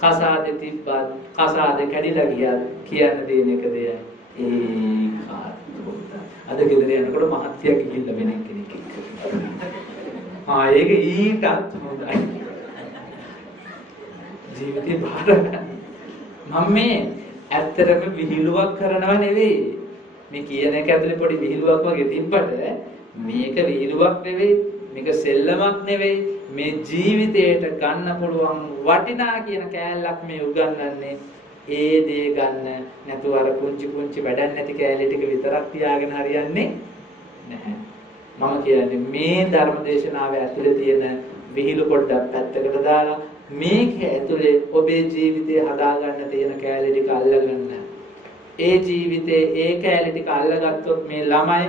කසාදේ තිබ්බත් කසාදේ කැඩිලා ගියත් කියන්න තියෙන එක දෙයයි හොඳයි. අද ගෙදර යනකොට මහත්ය ගිහිල්ලා වෙන කෙනෙක් එක්ක. ඒක ඊටත් හොඳයි. ජීවිතේ බාර ගන්න. මම මේ ඇත්තටම විහිළුවක් කරනව නෙවෙයි. මේ කියන එක ඇතුලේ පොඩි විහිළුවක් වගේ තිබ්බට මේක විහිළුවක් නෙවෙයි. මේක සෙල්ලමක් නෙවෙයි. මේ ජීවිතේට ගන්න පුළුවන් වටිනා කියන කෑල්ලක් මේ උගන්වන්නේ. ඒ දේ ගන්න නැතුව අර පුංචි වැඩක් නැති කෑලි ටික විතරක් තියාගෙන හරියන්නේ නැහැ. මම කියන්නේ මේ ධර්මදේශනාවේ ඇතුලේ තියෙන විහිළු පොඩ්ඩක් පැත්තකට දාලා මේක ඇතුලේ ඔබේ ජීවිතය හදාගන්න තියෙන කෑලි ටික අල්ලගන්න. ඒ ජීවිතේ ඒ කෑලි ටික අල්ලගත්තොත් මේ ළමයි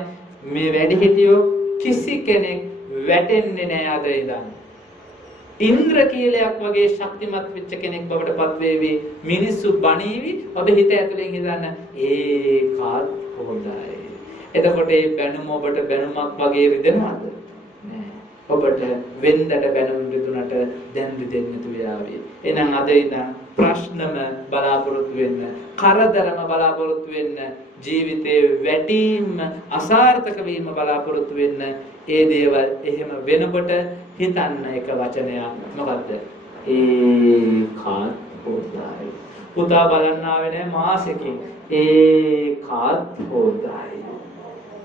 මේ වැඩිහිටියෝ කිසි කෙනෙක් වැටෙන්නේ නැහැ අද ඉඳන්. ඉන්ද්‍රකීලයක් වගේ ශක්තිමත් වෙච්ච කෙනෙක් බවට පත් වේවි. මිනිස්සු බණීවි. ඔබ හිත ඇතුලෙන් හිතන්න ඒකත් හොඳයි. එතකොට මේ බැනුම ඔබට බැනුමක් වගේ රිදෙනවද? ඔබට වෙන්දට බැනුම් රිදුනට දැන් රිදෙන්නේ නැතු වෙලාවි. එහෙනම් අද ඉඳන් ප්‍රශ්නම බලාපොරොත්තු වෙන්න, කරදරම බලාපොරොත්තු වෙන්න, ජීවිතේ වැටීම් අසාර්ථක වීම බලාපොරොත්තු වෙන්න. ඒ දේවල් එහෙම වෙනකොට හිතන්න එක වචනයක් මොකද්ද? ඒකත් හොඳයි. පුතා බලන්න ආවේ නැහැ මාසෙකින්. ඒකත් හොඳයි.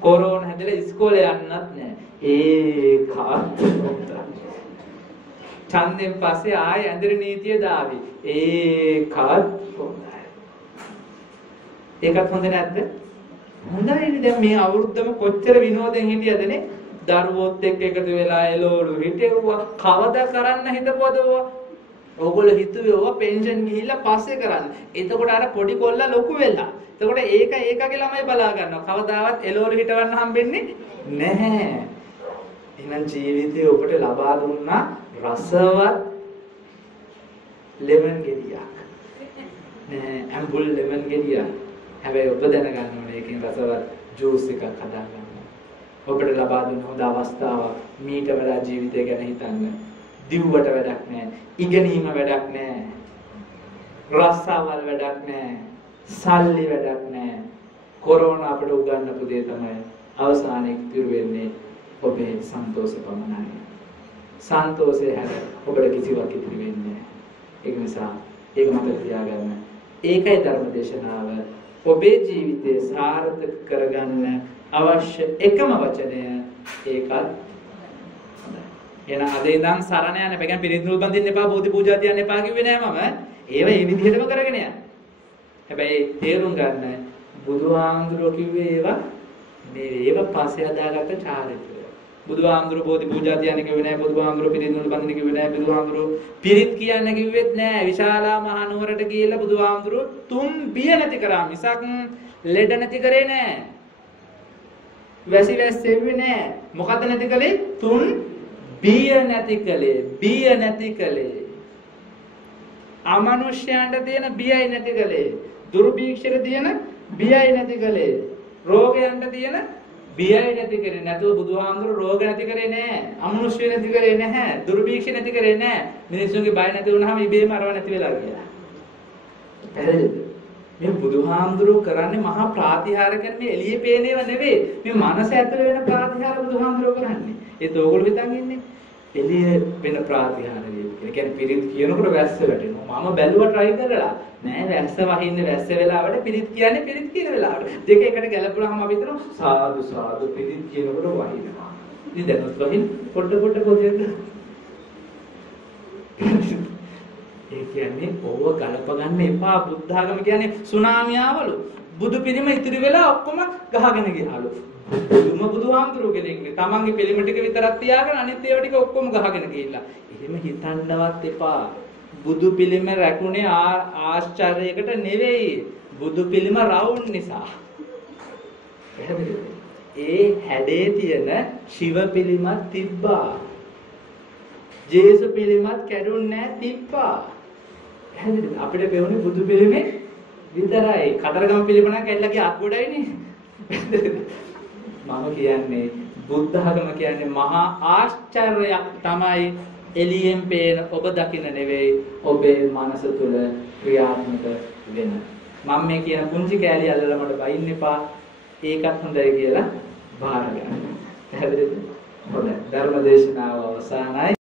කොරෝනා හැදලා ඉස්කෝලේ යන්නත් නැහැ. ඒකත් හොඳයි. ඡන්දෙන් පස්සේ ආයෙ ඇඳරි නීතිය දාවි. ඒකත් හොඳයි. ඒකත් හොඳ නැද්ද? හොඳයිනේ. දැන් මේ අවුරුද්දම කොච්චර විනෝදෙන් හිටියදනේ. දරුවොත් එක්ක එකතු වෙලා එළවලු හිටෙව්වා. කවදා කරන්න හිතපොද ඕගොල්ලෝ හිතුවේ ඕවා පෙන්ෂන් ගිහිල්ලා පස්සේ කරන්න. එතකොට අර පොඩි කොල්ලා ලොකු වෙලා. එතකොට ඒකගේ ළමයි බලා ගන්නවා. කවදාවත් එළවලු හිටවන්න හම්බෙන්නේ නැහැ. එහෙනම් ජීවිතේ ඔබට ලබා දුන්නා රසවත් ලෙමන් ගෙඩියක්. නෑ ඇම්බුල් ලෙමන් ගෙඩියක්. හැබැයි ඔබ දැනගන්න ඕනේ ඒකෙන් රසවත් ජූස් එකක් හදාගන්න. ඔබට ලබා දුන්න හොඳ අවස්ථාවක්. මීට වඩා ජීවිතය ගැන හිතන්න. දිව්වට වැඩක් නෑ. ඉගෙනීම වැඩක් නෑ. රස්සාවල් වැඩක් නෑ. සල්ලි වැඩක් නෑ. කොරෝනා අපට උගන්වපු දේ තමයි අවසානයේ ඉතුරු වෙන්නේ ඔබේ සන්තෝෂ පමණයි. සන්තෝෂය හැර ඔබට කිසිවක් ඉතිරි වෙන්නේ නෑ. ඒක නිසා ඒක මතක තියාගන්න. ඒකයි ධර්මදේශනාව. ඔබේ ජීවිතය සාර්ථක කරගන්න අවශ්‍ය එකම වචනය ඒකත් එන අද ඉඳන් සරණ යන්න බෑ. පිරිනිදුල් බඳින්න එපා, බෝධි පූජා තියන්න එපා කිව්වේ නෑ මම. ඒව ඒ විදිහටම කරගෙන යන්න. හැබැයි තේරුම් ගන්න බුදුහාමුදුරුවෝ කිව්වේ ඒවා මේව පස්සේ හදාගත්ත චාරිත්‍රය. බුදුහාමුදුරුවෝ බෝධි පූජා තියන්න කිව්වේ නෑ, බුදුහාමුදුරුවෝ පිරිනිදුල් බඳින්න කිව්වේ නෑ, බුදුහාමුදුරුවෝ පිරිත් කියන්න කිව්වෙත් නෑ. විශාලා මහනුවරට ගිහිල්ලා බුදුහාමුදුරුවෝ තුන් බිය නැති කරා මිසක් ලෙඩ නැති කරේ නෑ. වැසි වැස්සෙන්නේ නෑ. මොකද නැති කලේ? තුන් බිය නැති කලේ. බිය නැති කලේ. අමනුෂ්‍යයන්ට තියෙන බියයි නැති කලේ. දුර්භීක්ෂයට තියෙන බියයි නැති කලේ. රෝගයන්ට තියෙන බියයි නැති කරේ. නැතුව බුදුහාමුදුරුවෝ රෝග නැති කරේ නෑ. අමනුෂ්‍ය නැති කරේ නැහැ. දුර්භීක්ෂ නැති කරේ නෑ. මිනිස්සුන්ගේ බය නැති වුණාම ඉබේම අරව නැති වෙලා ගියා. පැහැදිලිද? මේ බුදුහාමුදුරුවෝ කරන්නේ මහා ප්‍රාතිහාර කියන්නේ මේ එළියේ පේනේව නෙවෙයි. මේ මනස ඇතුළේ වෙන ප්‍රාතිහාර බුදුහාමුදුරුවෝ කරන්නේ. ඒත් ඕගොල්ලෝ හිතන් ඉන්නේ එළිය වෙන ප්‍රාතිහාර වේවි. ඒ කියන්නේ පිරිත් කියනකොට වැස්ස වැටෙනවා. මම බැලුවා try කරලා. නෑ වැස්ස වහින්නේ වැස්ස වෙලාවට පිරිත් කියන්නේ පිරිත් කියන වෙලාවට. දෙක එකට ගැලපුවාම අපි හිතනවා සාදු සාදු පිරිත් කියනකොට වහිනවා. ඉතින් දැනුත් වහින් පොඩ පොඩ ඒ කියන්නේ ඕව ගලප ගන්න එපා. බුද්ධ ආගම කියන්නේ සුනාමිය ආවලු. බුදු පිළිම ඉතිරි වෙලා ඔක්කොම ගහගෙන ගියාලු. බුදුහාමුදුරුවෝ කෙනෙක්නේ. තමන්ගේ පිළිම ටික විතරක් තියාගෙන අනිත් ඒවා ටික ඔක්කොම ගහගෙන ගිහිල්ලා. එහෙම හිතන්නවත් එපා. බුදු පිළිම රැකුනේ ආශ්චර්යයකට නෙවෙයි. බුදු පිළිම රවුම් නිසා. ඒ හැඩේ තියෙන ශිව පිළිමක් තිබ්බා. ජේසු පිළිමත් කැඩුන්නේ නැහැ තිබ්බා. එහෙනම් අපිට පෙවුනේ බුදු පිළිමේ විතරයි. කතරගම පිළිම නම් කැඩලා ගිය අත් ගොඩයිනේ. මම කියන්නේ බුද්ධ ධර්ම කියන්නේ මහා ආශ්චර්යයක් තමයි. එළියෙන් පේන ඔබ දකින්න නෙවෙයි ඔබේ මනස තුළ ක්‍රියාත්මක වෙන. මම මේ කියන පුංචි කෑලි අල්ලලා මට බයින්න එපා. ඒකත් හොඳයි කියලා බාර ගන්න. පැහැදිලිද? හොඳයි. ධර්ම දේශනාව අවසానයි.